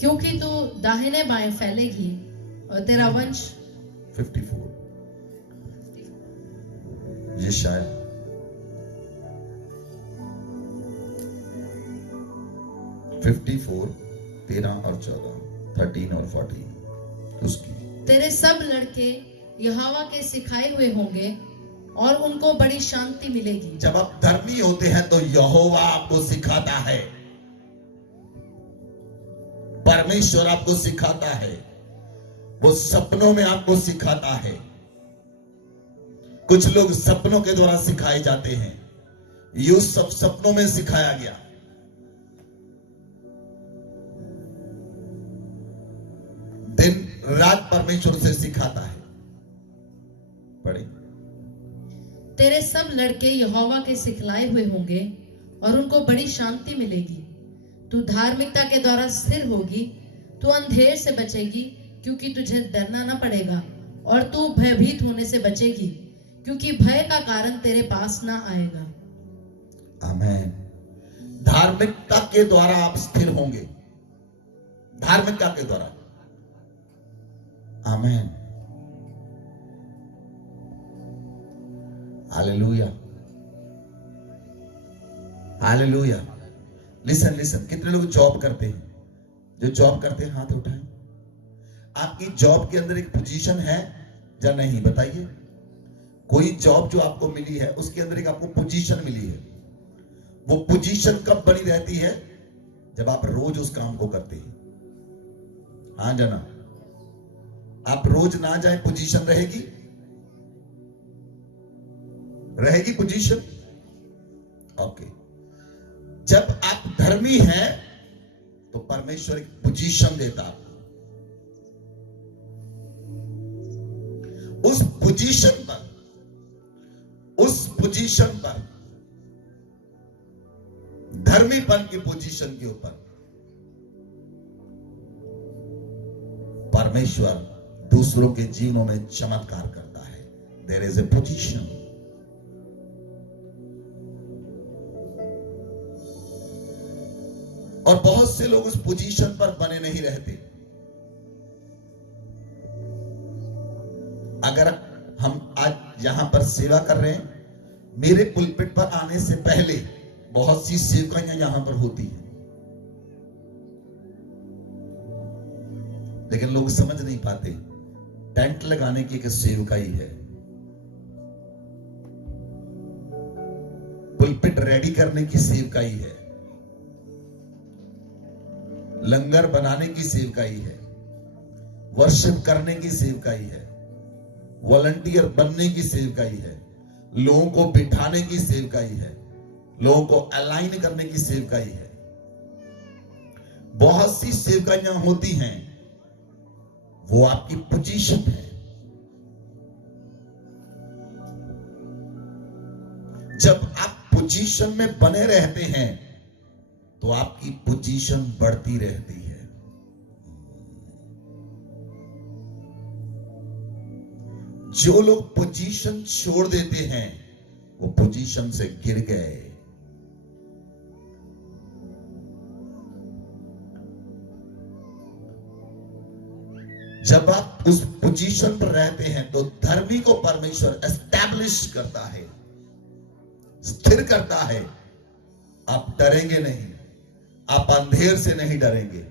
क्योंकि तू दाहिने बाएं फैलेगी और तेरा वंश 54 यशाया 54, 13 और 14, 13 और 14 उसकी। तेरे सब लड़के यहोवा के सिखाए हुए होंगे और उनको बड़ी शांति मिलेगी। जब आप धर्मी होते हैं तो यहोवा आपको सिखाता है, परमेश्वर आपको सिखाता है, वो सपनों में आपको सिखाता है। कुछ लोग सपनों के द्वारा सिखाए जाते हैं, यूसुफ सपनों में सिखाया गया। दिन रात परमेश्वर से सिखाता है। पढ़े। तेरे सब लड़के यहोवा के सिखलाए हुए होंगे और उनको बड़ी शांति मिलेगी। तू धार्मिकता के द्वारा स्थिर होगी, तू अंधेर से बचेगी क्योंकि तुझे डरना न पड़ेगा, और तू भयभीत होने से बचेगी क्योंकि भय का कारण तेरे पास ना आएगा। आमेन। धार्मिकता के द्वारा आप स्थिर होंगे, धार्मिकता के द्वारा। आमेन, हालेलुया, हालेलुया। लिसन लिसन, कितने लोग जॉब करते हैं? जो जॉब करते हैं हाथ उठाएं। आपकी जॉब के अंदर एक पोजीशन है या नहीं, बताइए। कोई जॉब जो आपको मिली है उसके अंदर एक आपको पोजीशन मिली है। वो पोजीशन कब बनी रहती है? जब आप रोज उस काम को करते हैं। हाँ जाना, आप रोज ना जाए पोजीशन रहेगी, रहेगी पोजीशन। ओके। जब आप धर्मी हैं तो परमेश्वर एक पोजीशन देता आपको। उस पोजीशन पर धर्मीपन की पोजीशन के ऊपर परमेश्वर दूसरों के जीवनों में चमत्कार करता है। There is a position. और बहुत से लोग उस पोजीशन पर बने नहीं रहते। अगर हम आज यहां पर सेवा कर रहे हैं, मेरे पुलपिट पर आने से पहले बहुत सी सेवकाइयां यहां पर होती हैं। लेकिन लोग समझ नहीं पाते। टेंट लगाने की एक सेवकाई है, पुलपिट रेडी करने की सेवकाई है, लंगर बनाने की सेवकाई है, वर्शिप करने की सेवकाई है, वॉलंटियर बनने की सेवकाई है, लोगों को बिठाने की सेवकाई है, लोगों को अलाइन करने की सेवकाई है। बहुत सी सेवकाइयां होती हैं, वो आपकी पोजीशन है। जब आप पोजीशन में बने रहते हैं तो आपकी पोजीशन बढ़ती रहती है। जो लोग पोजीशन छोड़ देते हैं वो पोजीशन से गिर गए। जब आप उस पोजीशन पर रहते हैं तो धर्मी को परमेश्वर एस्टैब्लिश करता है, स्थिर करता है। आप डरेंगे नहीं, आप अंधेर से नहीं डरेंगे,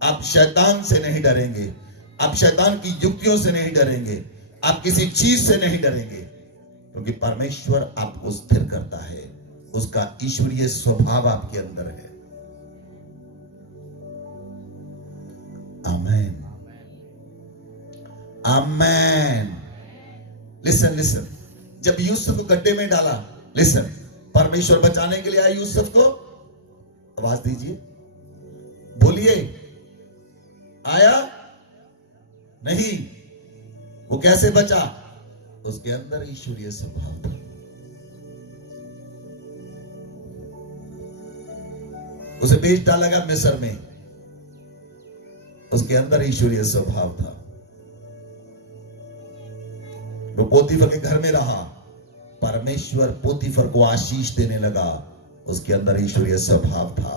आप शैतान से नहीं डरेंगे, आप शैतान की युक्तियों से नहीं डरेंगे, आप किसी चीज से नहीं डरेंगे, क्योंकि परमेश्वर आपको स्थिर करता है। उसका ईश्वरीय स्वभाव आपके अंदर है। आमेन, आमेन। लिसन लिसन, जब यूसुफ को गड्ढे में डाला, लिसन, परमेश्वर बचाने के लिए आया यूसुफ को। आवाज दीजिए, बोलिए, आया नहीं। वो कैसे बचा? उसके अंदर ईश्वरीय स्वभाव था। उसे बेच डाला गया मिस्र में, उसके अंदर ईश्वरीय स्वभाव था। वो पोतीफर के घर में रहा, परमेश्वर पोतीफर को आशीष देने लगा, उसके अंदर ईश्वरीय स्वभाव था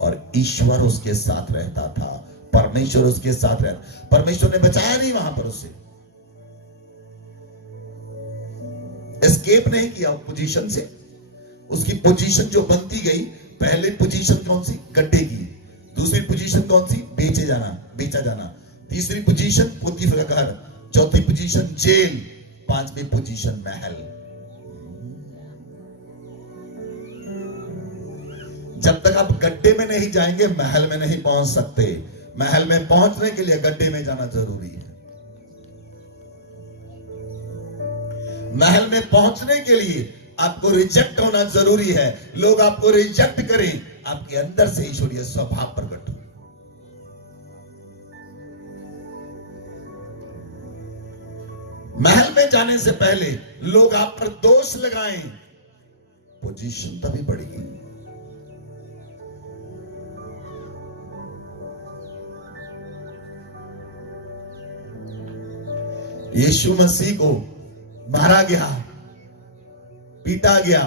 और ईश्वर उसके साथ रहता था। परमेश्वर उसके साथ रहता। परमेश्वर ने बचाया नहीं वहां पर, उसे एस्केप नहीं किया पोजीशन से। उसकी पोजीशन जो बनती गई, पहले पोजीशन कौन सी? गड्ढे की। दूसरी पोजीशन कौन सी? बेचा जाना। तीसरी पोजीशन पोतीफर का घर। चौथी पोजीशन जेल। पांचवी पोजीशन महल। जब तक आप गड्ढे में नहीं जाएंगे महल में नहीं पहुंच सकते। महल में पहुंचने के लिए गड्ढे में जाना जरूरी है। महल में पहुंचने के लिए आपको रिजेक्ट होना जरूरी है। लोग आपको रिजेक्ट करें, आपके अंदर से ईश्वरीय स्वभाव प्रकट हो। महल में जाने से पहले लोग आप पर दोष लगाएं, पोजीशन तभी बढ़ेगी। यीशु मसीह को मारा गया, पीटा गया,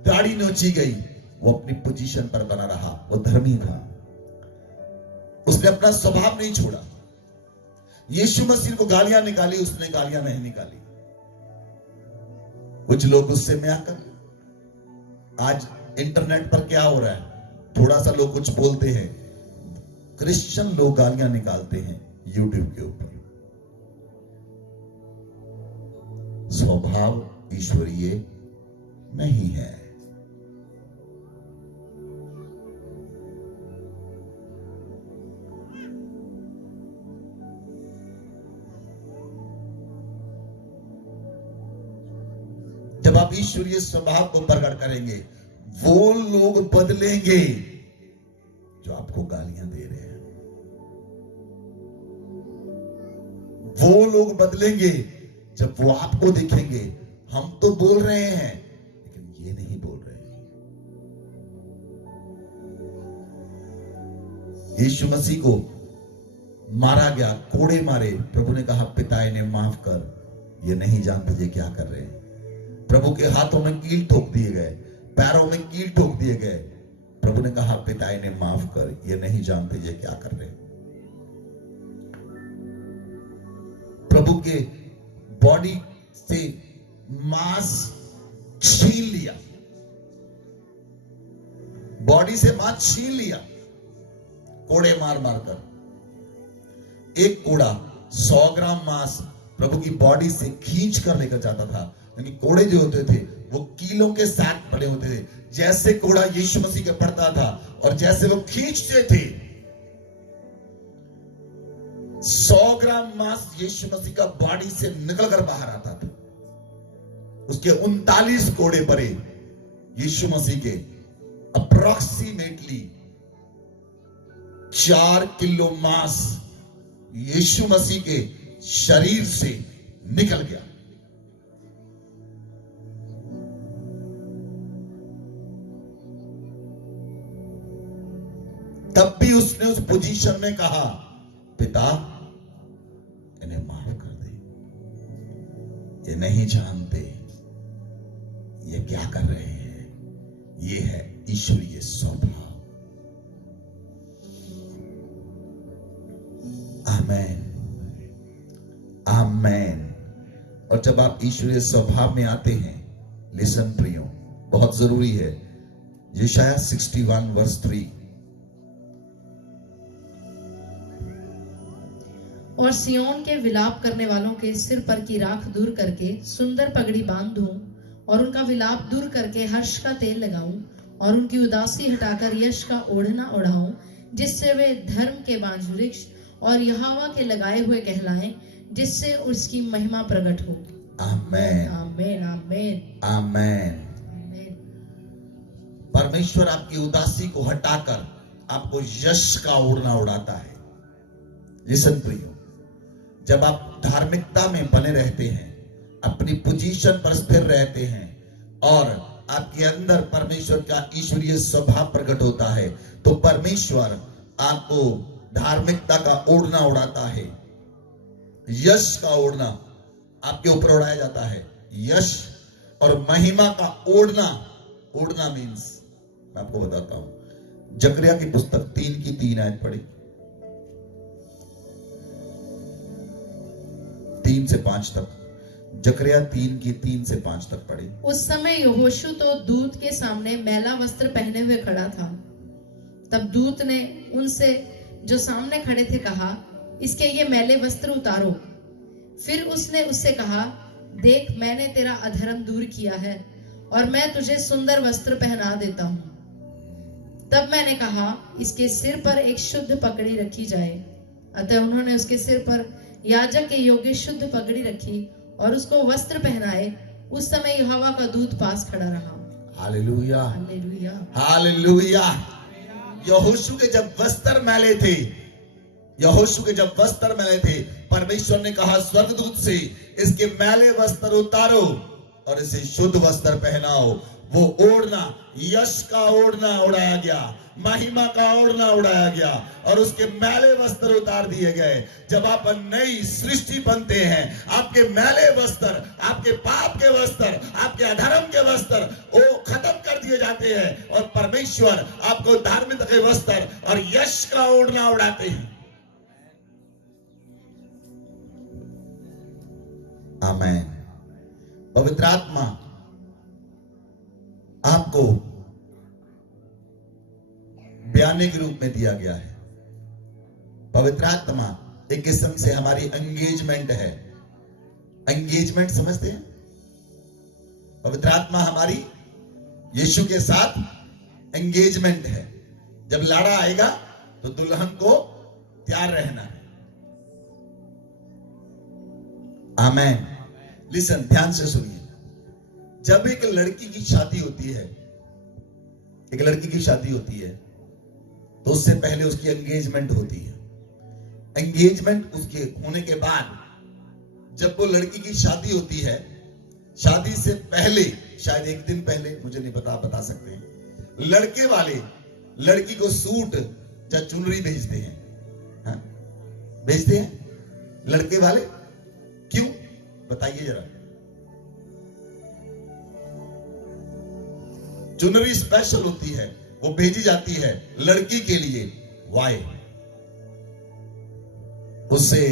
दाढ़ी नोची गई, वो अपनी पोजीशन पर बना रहा। वो धर्मी था, उसने अपना स्वभाव नहीं छोड़ा। यीशु मसीह को गालियां निकाली, उसने गालियां नहीं निकाली। कुछ लोग गुस्से में आकर, आज इंटरनेट पर क्या हो रहा है, थोड़ा सा लोग कुछ बोलते हैं, क्रिश्चियन लोग गालियां निकालते हैं यूट्यूब के ऊपर। स्वभाव ईश्वरीय नहीं है। जब आप ईश्वरीय स्वभाव को प्रकट करेंगे, वो लोग बदलेंगे जो आपको गालियां दे रहे हैं। वो लोग बदलेंगे जब वो आपको देखेंगे, हम तो बोल रहे हैं लेकिन ये नहीं बोल रहे। यीशु मसीह को मारा गया, कोड़े मारे, प्रभु ने कहा पिता इन्हें माफ कर, ये नहीं जानते ये क्या कर रहे हैं। प्रभु के हाथों में कील ठोक दिए गए, पैरों में कील ठोक दिए गए। प्रभु ने कहा पिता इन्हें माफ कर, ये नहीं जानते ये क्या कर रहे हैं। प्रभु के बॉडी से मांस छीन लिया, बॉडी से मांस छीन लिया, कोड़े मार मार कर। एक कोड़ा 100 ग्राम मांस प्रभु की बॉडी से खींच कर लेकर जाता था, क्योंकि कोड़े जो होते थे वो कीलों के साथ पड़े होते थे। जैसे कोड़ा यीशु मसीह के पड़ता था और जैसे वो खींचते थे, 100 ग्राम मांस यीशु मसीह का बॉडी से निकलकर बाहर आता था। उसके 39 कोड़े पड़े यीशु मसीह के, अप्रोक्सीमेटली 4 किलो मांस यीशु मसीह के शरीर से निकल गया। तब भी उसने उस पोजीशन में कहा, पिता इन्हें माफ कर दे, ये नहीं जानते ये क्या कर रहे हैं। ये है ईश्वरीय स्वभाव। आमेन, आमेन। और जब आप ईश्वरीय स्वभाव में आते हैं, लिसन प्रियो, बहुत जरूरी है, यशाया 61 वर्स 3, और सियोन के विलाप करने वालों के सिर पर की राख दूर करके सुंदर पगड़ी बांध दूं, और उनका विलाप दूर करके हर्ष का तेल लगाऊं, और उनकी उदासी हटाकर यश का ओढ़ना ओढ़ाऊं, जिससे वे धर्म के बांझ वृक्ष और यहोवा के लगाए हुए कहलाएं, जिससे उसकी महिमा प्रकट हो। आमेन, आमेन, आमेन, आमेन। आमेन। परमेश्वर आपकी उदासी को हटाकर आपको यश का ओढ़ना उड़ाता है। लिसन प्रियो, जब आप धार्मिकता में बने रहते हैं, अपनी पोजीशन पर स्थिर रहते हैं और आपके अंदर परमेश्वर का ईश्वरीय स्वभाव प्रकट होता है, तो परमेश्वर आपको धार्मिकता का ओढ़ना उड़ाता है। यश का ओढ़ना आपके ऊपर उड़ाया जाता है। यश और महिमा का ओढ़ना, ओढ़ना मीन्स, मैं आपको बताता हूं, जकरिया की पुस्तक 3 की 3 आयत पढ़ी, 3 से 5 तक। जकरिया 3 की 3 से 5 तक पढ़ी। उस समय यहोशू तो दूत के सामने मैला वस्त्र पहने हुए खड़ा था। तब दूत ने उनसे जो सामने खड़े थे कहा, इसके ये मैले वस्त्र उतारो। फिर उसने उससे कहा, देख मैंने तेरा अधर्म दूर किया है और मैं तुझे सुंदर वस्त्र पहना देता हूं। तब मैंने कहा, इसके सिर पर एक शुद्ध पगड़ी रखी जाए। अतः उन्होंने उसके सिर पर याजक के योग्य शुद्ध पगड़ी रखी और उसको वस्त्र पहनाए। उस समय यहोवा का दूत पास खड़ा रहा। Hallelujah, hallelujah, hallelujah. यहोशू के जब वस्त्र मैले थे, यहोशू के जब वस्त्र मैले थे, परमेश्वर ने कहा स्वर्गदूत से, इसके मैले वस्त्र उतारो और इसे शुद्ध वस्त्र पहनाओ। वो ओढ़ना, यश का ओढ़ना उड़ाया गया, महिमा का ओढ़ना उड़ाया गया और उसके मैले वस्त्र उतार दिए गए। जब आप नई सृष्टि बनते हैं, आपके मैले वस्त्र, आपके पाप के वस्त्र, आपके अधर्म के वस्त्र वो खत्म कर दिए जाते हैं और परमेश्वर आपको धार्मिकता के वस्त्र और यश का ओढ़ना उड़ाते हैं। आमेन। पवित्र आत्मा आपको बयाने के रूप में दिया गया है। पवित्र आत्मा एक किस्म से हमारी एंगेजमेंट है। एंगेजमेंट समझते हैं? पवित्र आत्मा हमारी यीशु के साथ एंगेजमेंट है। जब लाड़ा आएगा तो दुल्हन को तैयार रहना है। आमेन। लिसन, ध्यान से सुनिए। जब एक लड़की की शादी होती है, एक लड़की की शादी होती है, तो उससे पहले उसकी एंगेजमेंट होती है। एंगेजमेंट उसके होने के बाद जब वो लड़की की शादी होती है, शादी से पहले, शायद एक दिन पहले, मुझे नहीं पता, आप बता सकते हैं, लड़के वाले लड़की को सूट या चुनरी भेजते हैं। हाँ? भेजते हैं लड़के वाले। क्यों बताइए जरा। चुनरी स्पेशल होती है, वो भेजी जाती है लड़की के लिए। वाई? उसे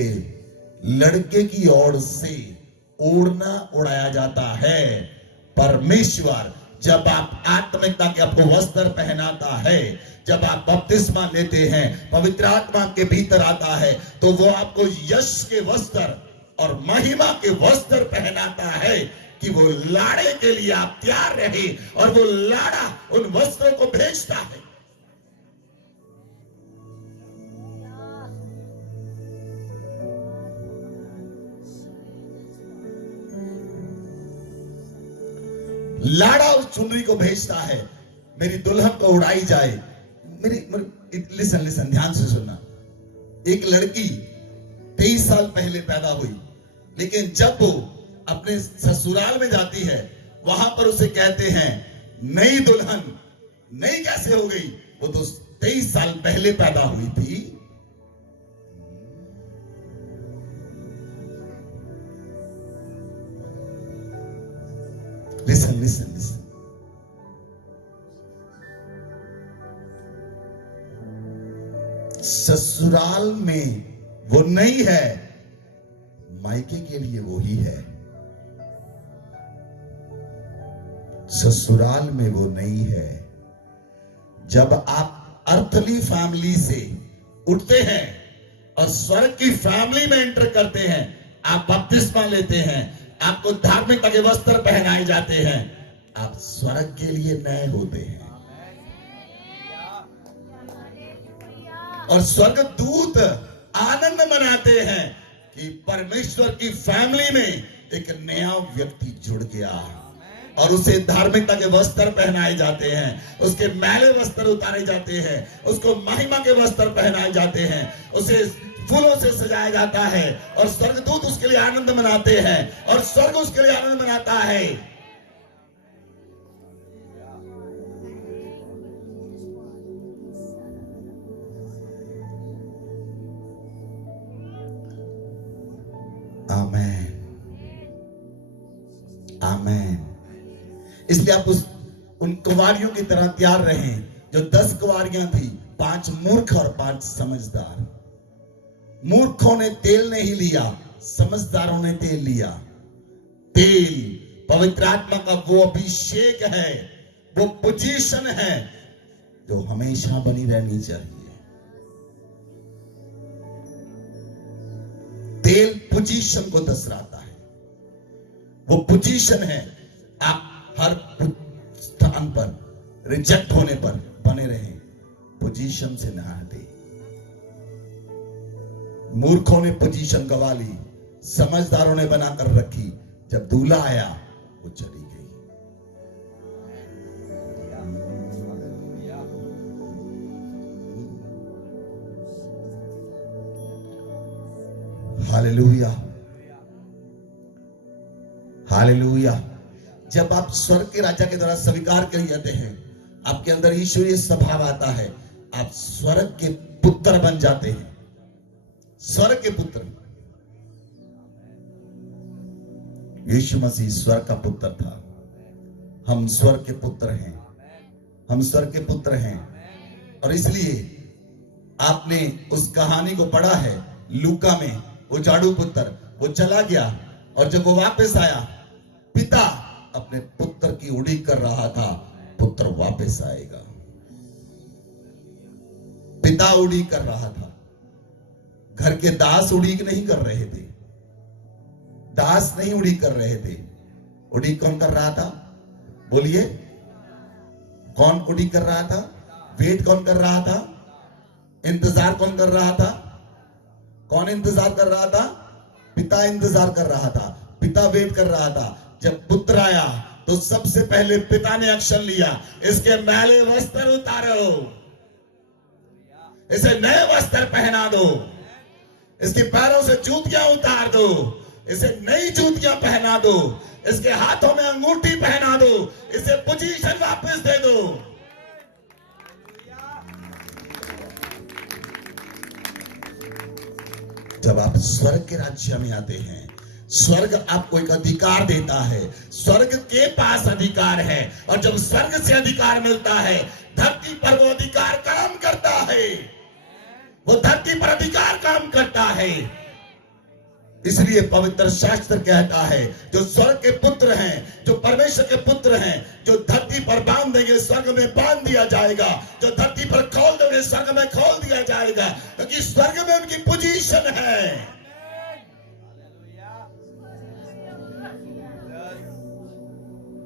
लड़के की ओर से ओढ़ना उड़ाया जाता है। परमेश्वर जब आप आत्मिकता के आपको वस्त्र पहनाता है, जब आप बपतिस्मा लेते हैं, पवित्र आत्मा के भीतर आता है, तो वो आपको यश के वस्त्र और महिमा के वस्त्र पहनाता है कि वो लाड़े के लिए आप तैयार रहे, और वो लाड़ा उन वस्त्रों को भेजता है। लाड़ा उस चुनरी को भेजता है, मेरी दुल्हन को उड़ाई जाए। लिसन ध्यान से सुनना। एक लड़की 23 साल पहले पैदा हुई, लेकिन जब वो अपने ससुराल में जाती है, वहां पर उसे कहते हैं नई दुल्हन। नई कैसे हो गई? वो तो 23 साल पहले पैदा हुई थी। लिसन। ससुराल में वो नहीं है, मायके के लिए वो ही है। ससुराल में वो नहीं है। जब आप अर्थली फैमिली से उठते हैं और स्वर्ग की फैमिली में एंटर करते हैं, आप बपतिस्मा लेते हैं, आपको धार्मिकता के वस्त्र पहनाए जाते हैं, आप स्वर्ग के लिए नए होते हैं। और स्वर्गदूत आनंद मनाते हैं कि परमेश्वर की फैमिली में एक नया व्यक्ति जुड़ गया, और उसे धार्मिकता के वस्त्र पहनाए जाते हैं, उसके मैले वस्त्र उतारे जाते हैं, उसको महिमा के वस्त्र पहनाए जाते हैं, उसे फूलों से सजाया जाता है, और स्वर्गदूत उसके लिए आनंद मनाते हैं, और स्वर्ग उसके लिए आनंद मनाता है। आमेन, आमेन। इसलिए आप उन कुंवारियों की तरह तैयार रहें जो 10 कुंवारियां थी, 5 मूर्ख और 5 समझदार। मूर्खों ने तेल नहीं लिया, समझदारों ने तेल लिया। तेल पवित्र आत्मा का वो अभिषेक है, वो पोजीशन है जो हमेशा बनी रहनी चाहिए। तेल पोजीशन को दर्शाता है, वो पोजीशन है। आप हर स्थान पर रिजेक्ट होने पर बने रहें, पोजीशन से ना हटे। मूर्खों ने पोजीशन गवा ली, समझदारों ने बनाकर रखी। जब दूल्हा आया वो चली गई। Hallelujah, hallelujah. जब आप स्वर्ग के राजा के द्वारा स्वीकार किए जाते हैं, आपके अंदर ईश्वरीय स्वभाव आता है, आप स्वर्ग के पुत्र बन जाते हैं। स्वर्ग के पुत्र। यीशु मसीह स्वर्ग का पुत्र था। हम स्वर्ग के पुत्र हैं, हम स्वर्ग के पुत्र हैं। और इसलिए आपने उस कहानी को पढ़ा है लूका में। वो जाड़ू पुत्र वो चला गया, और जब वो वापस आया, पिता अपने पुत्र की उड़ीक कर रहा था, पुत्र वापस आएगा। पिता उड़ीक कर रहा था, घर के दास उड़ीक नहीं कर रहे थे। दास नहीं उड़ीक कर रहे थे। उड़ीक कौन कर रहा था? बोलिए, कौन उड़ीक कर रहा था? वेट कौन कर रहा था? इंतजार कौन कर रहा था? कौन इंतजार कर रहा था? पिता इंतजार कर रहा था, पिता वेट कर रहा था। जब पुत्र आया तो सबसे पहले पिता ने एक्शन लिया, इसके मैले वस्त्र उतारो, इसे नए वस्त्र पहना दो, इसके पैरों से जूतियां उतार दो, इसे नई जूतियां पहना दो, इसके हाथों में अंगूठी पहना दो, इसे पोजीशन वापस दे दो। जब आप स्वर्ग के राज्य में आते हैं, स्वर्ग आपको एक अधिकार देता है। स्वर्ग के पास अधिकार है, और जब स्वर्ग से अधिकार मिलता है, धरती पर वो अधिकार काम करता है। वो धरती पर अधिकार काम करता है। इसलिए पवित्र शास्त्र कहता है जो स्वर्ग के पुत्र हैं, जो परमेश्वर के पुत्र हैं, जो धरती पर बांध देंगे स्वर्ग में बांध दिया जाएगा, जो धरती पर खोल देंगे स्वर्ग में खोल दिया जाएगा, क्योंकि स्वर्ग में उनकी पोजीशन है।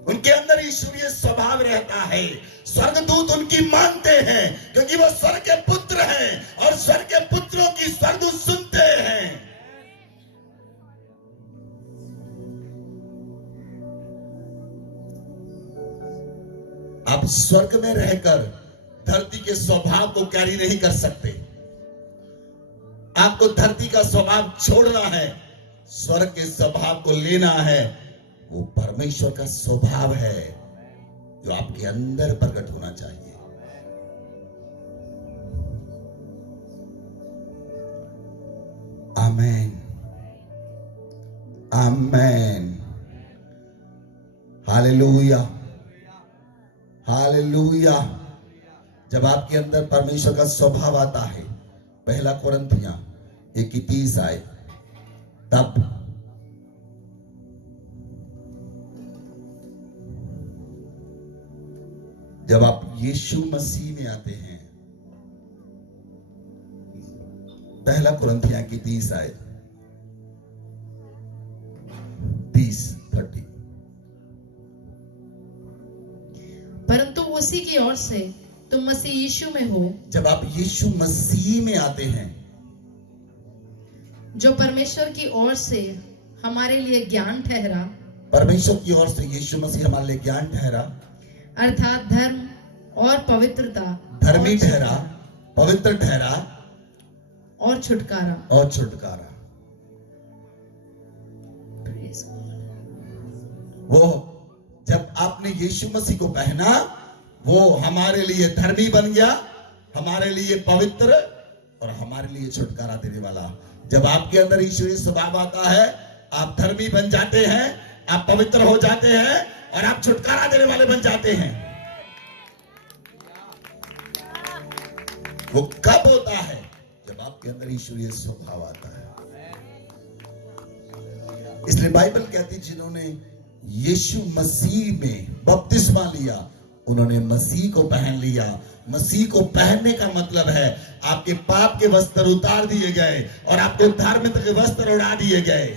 उनके अंदर ईश्वरीय स्वभाव रहता है। स्वर्गदूत उनकी मानते हैं क्योंकि वो स्वर्ग के पुत्र हैं और स्वर्ग के पुत्रों की स्वर्गदूत सुनते हैं। आप स्वर्ग में रहकर धरती के स्वभाव को कैरी नहीं कर सकते। आपको धरती का स्वभाव छोड़ना है, स्वर्ग के स्वभाव को लेना है। वो परमेश्वर का स्वभाव है जो आपके अंदर प्रकट होना चाहिए। आमेन, आमेन, हालेलुया, हालेलुया। जब आपके अंदर परमेश्वर का स्वभाव आता है, पहला कोरिन्थियां 1:30 आए, तब जब आप यीशु मसीह में आते हैं, पहला कोरिन्थियां 30 आए 30 परंतु उसी की ओर से तुम मसीह यीशु में हो। जब आप यीशु मसीह में आते हैं, जो परमेश्वर की ओर से हमारे लिए ज्ञान ठहरा, परमेश्वर की ओर से यीशु मसीह हमारे लिए ज्ञान ठहरा, अर्थात धर्म और पवित्रता, धर्मी ठहरा, पवित्र ठहरा और छुटकारा, और छुटकारा। वो जब आपने यीशु मसीह को पहना, वो हमारे लिए धर्मी बन गया, हमारे लिए पवित्र और हमारे लिए छुटकारा देने वाला। जब आपके अंदर ईश्वरीय स्वभाव आता है, आप धर्मी बन जाते हैं, आप पवित्र हो जाते हैं और आप छुटकारा देने वाले बन जाते हैं। वो कब होता है? जब आपके अंदर ईश्वरीय स्वभाव आता है। इसलिए बाइबल कहती है जिन्होंने यीशु मसीह में बपतिस्मा लिया, उन्होंने मसीह को पहन लिया। मसीह को पहनने का मतलब है आपके पाप के वस्त्र उतार दिए गए और आपको धार्मिकता के वस्त्र उड़ा दिए गए।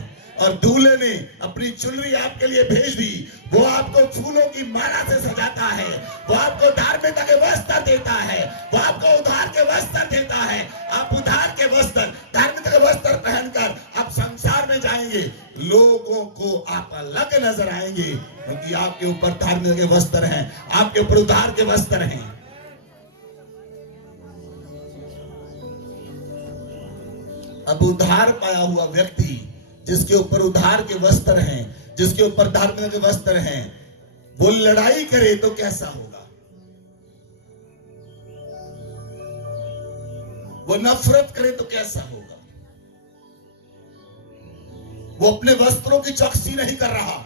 और दूल्हे ने अपनी चुनरी आपके लिए भेज दी। वो आपको फूलों की माला से सजाता है, वो आपको धार्मिकता के वस्त्र देता है, वो आपको उधार के वस्त्र देता है। आप उधार के वस्त्र, धार्मिकता के वस्त्र पहनकर आप संसार में जाएंगे, लोगों को आप अलग नजर आएंगे, क्योंकि आपके ऊपर धार्मिकता के वस्त्र हैं, आपके ऊपर उधार के वस्त्र हैं। अब उधार पाया हुआ व्यक्ति जिसके ऊपर उधार के वस्त्र हैं, जिसके ऊपर धार्मिकता के वस्त्र हैं, वो लड़ाई करे तो कैसा होगा? वो नफरत करे तो कैसा होगा? वो अपने वस्त्रों की चौकसी नहीं कर रहा।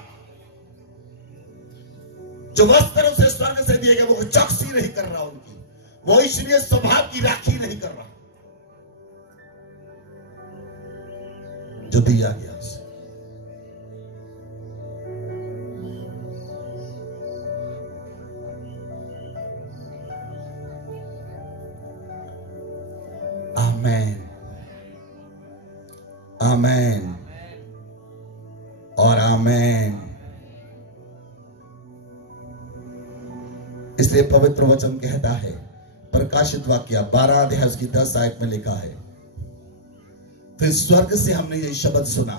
जो वस्त्र उसे स्वर्ग से दिए गए वो चौकसी नहीं कर रहा उनकी, वो ईश्वरीय स्वभाव की राखी नहीं कर रहा जो दिया गया उसे। आमेन, आमेन और आमेन। इसलिए पवित्र वचन कहता है, प्रकाशित वाक्य 12 अध्याय उसकी 10 आयत में लिखा है, फिर स्वर्ग से हमने ये शब्द सुना।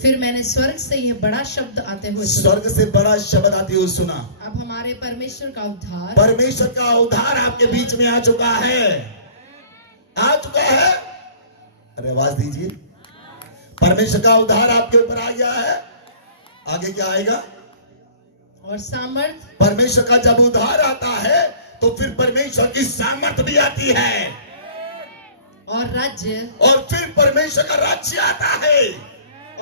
फिर मैंने स्वर्ग से यह बड़ा शब्द आते हुए सुना। स्वर्ग से बड़ा शब्द आते हुए सुना। अब हमारे परमेश्वर का उद्धार, परमेश्वर का उद्धार आपके बीच में आ चुका है, आ चुका है। अरे आवाज दीजिए, परमेश्वर का उद्धार आपके ऊपर आ गया है। आगे क्या आएगा? और सामर्थ। परमेश्वर का जब उद्धार आता है तो फिर परमेश्वर की सामर्थ भी आती है, और राज्य, और फिर परमेश्वर का राज्य आता है,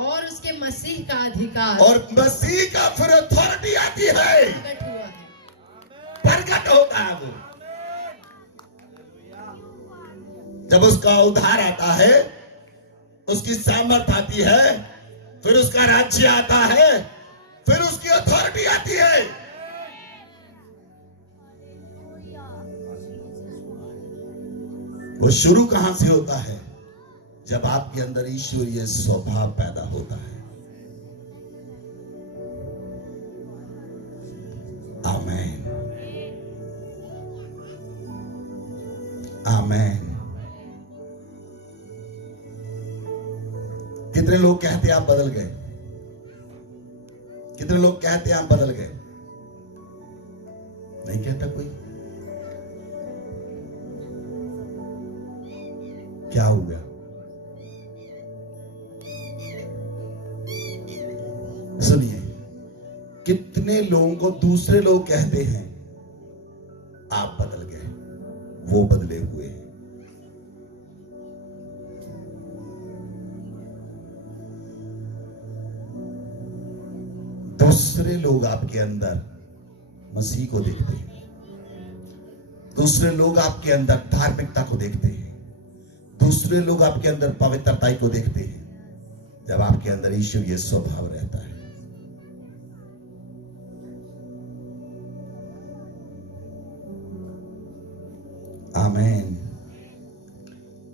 और उसके मसीह का अधिकार, और मसीह का फिर अथॉरिटी आती है, प्रकट हुआ है, प्रकट होता है वो। जब उसका उद्धार आता है, उसकी सामर्थ आती है, फिर उसका राज्य आता है, फिर उसकी अथॉरिटी आती है। वो शुरू कहां से होता है? जब आपके अंदर ईश्वरीय स्वभाव पैदा होता है। आमेन, आमेन। कितने लोग कहते हैं आप बदल गए? कितने लोग कहते हैं आप बदल गए? नहीं कहता कोई। क्या हो गया? सुनिए, कितने लोगों को दूसरे लोग कहते हैं आप बदल गए, वो बदले हुए हैं। दूसरे लोग आपके अंदर मसीह को देखते हैं, दूसरे लोग आपके अंदर धार्मिकता को देखते हैं, दूसरे लोग आपके अंदर पवित्रता को देखते हैं, जब आपके अंदर ईश्वरीय स्वभाव रहता है। आमेन,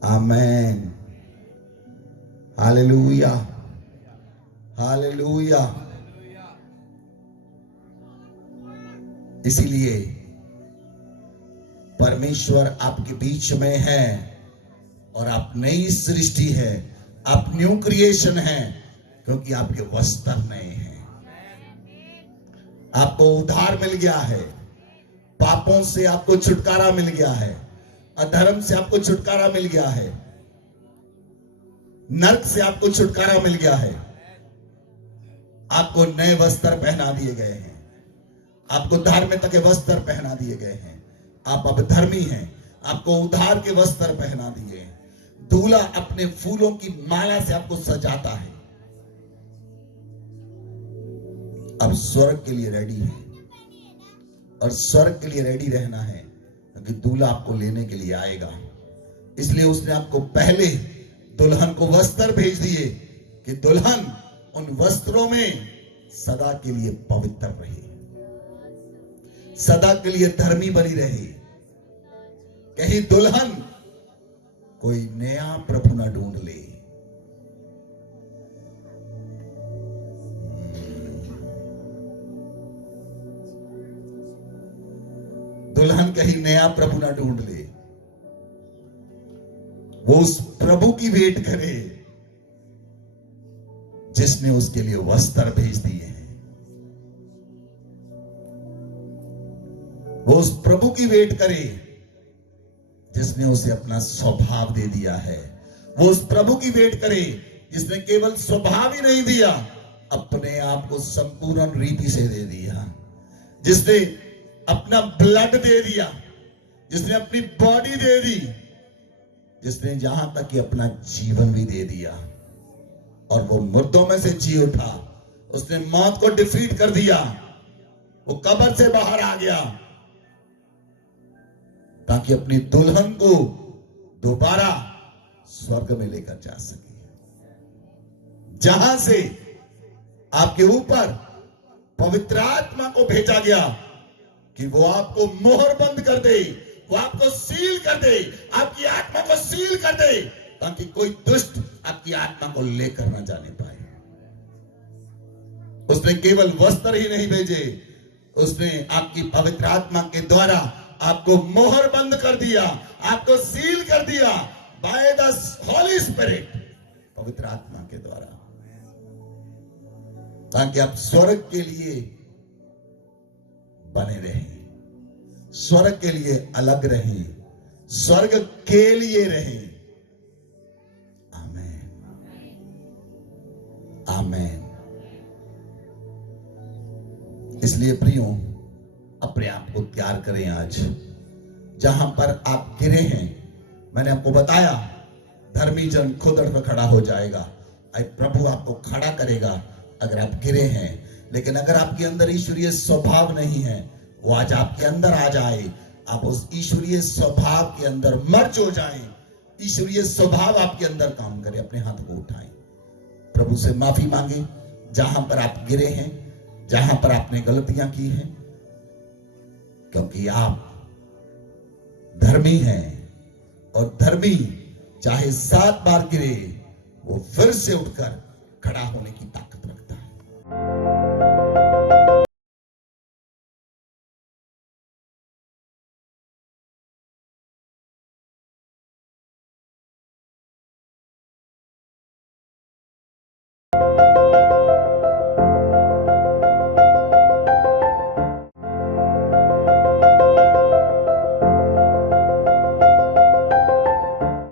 आमेन, हालेलुया, हालेलुया। इसीलिए परमेश्वर आपके बीच में है और आप नई सृष्टि है, आप न्यू क्रिएशन है, क्योंकि आपके वस्त्र नए हैं। आपको उद्धार मिल गया है, पापों से आपको छुटकारा मिल गया है, अधर्म से आपको छुटकारा मिल गया है, नरक से आपको छुटकारा मिल गया है। आपको नए वस्त्र पहना दिए गए हैं, आपको धार्मिकता के वस्त्र पहना दिए गए हैं। आप अब धर्मी हैं, आपको उद्धार के वस्त्र पहना दिए हैं। दूल्हा अपने फूलों की माला से आपको सजाता है। अब स्वर्ग के लिए रेडी है, और स्वर्ग के लिए रेडी रहना है, क्योंकि दूल्हा आपको लेने के लिए आएगा। इसलिए उसने आपको पहले दुल्हन को वस्त्र भेज दिए कि दुल्हन उन वस्त्रों में सदा के लिए पवित्र रहे, सदा के लिए धर्मी बनी रहे। कहीं दुल्हन कोई नया प्रभु ना ढूंढ ले। दुल्हन कहीं नया प्रभु ना ढूंढ ले, वो उस प्रभु की वेट करे जिसने उसके लिए वस्त्र भेज दिए हैं। वो उस प्रभु की वेट करे जिसने उसे अपना स्वभाव दे दिया है। वो उस प्रभु की वेट करे जिसने केवल स्वभाव ही नहीं दिया, अपने आप को संपूर्ण रीति से दे दिया, जिसने अपना ब्लड दे दिया, जिसने अपनी बॉडी दे दी, जिसने जहां तक कि अपना जीवन भी दे दिया। और वो मुर्दों में से जी उठा, उसने मौत को डिफीट कर दिया, वो कब्र से बाहर आ गया, ताकि अपनी दुल्हन को दोबारा स्वर्ग में लेकर जा सके, जहां से आपके ऊपर पवित्र आत्मा को भेजा गया कि वो आपको मोहर बंद कर दे, वो आपको सील कर दे, आपकी आत्मा को सील कर दे, ताकि कोई दुष्ट आपकी आत्मा को लेकर ना जाने पाए। उसने केवल वस्त्र ही नहीं भेजे, उसने आपकी पवित्र आत्मा के द्वारा आपको मोहर बंद कर दिया, आपको सील कर दिया बाय द होली स्पिरिट, पवित्र आत्मा के द्वारा, ताकि आप स्वर्ग के लिए बने रहें, स्वर्ग के लिए अलग रहें, स्वर्ग के लिए रहें। आमेन, आमेन। इसलिए प्रियो, अपने आप को तैयार करें। आज जहां पर आप गिरे हैं, मैंने आपको बताया, धर्मी जन खुद पर खड़ा हो जाएगा, प्रभु आपको खड़ा करेगा अगर आप गिरे हैं। लेकिन अगर आपके अंदर ईश्वरीय स्वभाव नहीं है, वो आज आपके अंदर आ जाए, आप उस ईश्वरीय स्वभाव के अंदर मर्ज हो जाएं, ईश्वरीय स्वभाव आपके अंदर काम करे। अपने हाथ को उठाएं, प्रभु से माफी मांगे जहां पर आप गिरे हैं, जहां पर आपने गलतियां की हैं, क्योंकि आप धर्मी हैं और धर्मी चाहे 7 बार गिरे वो फिर से उठकर खड़ा होने की ताकत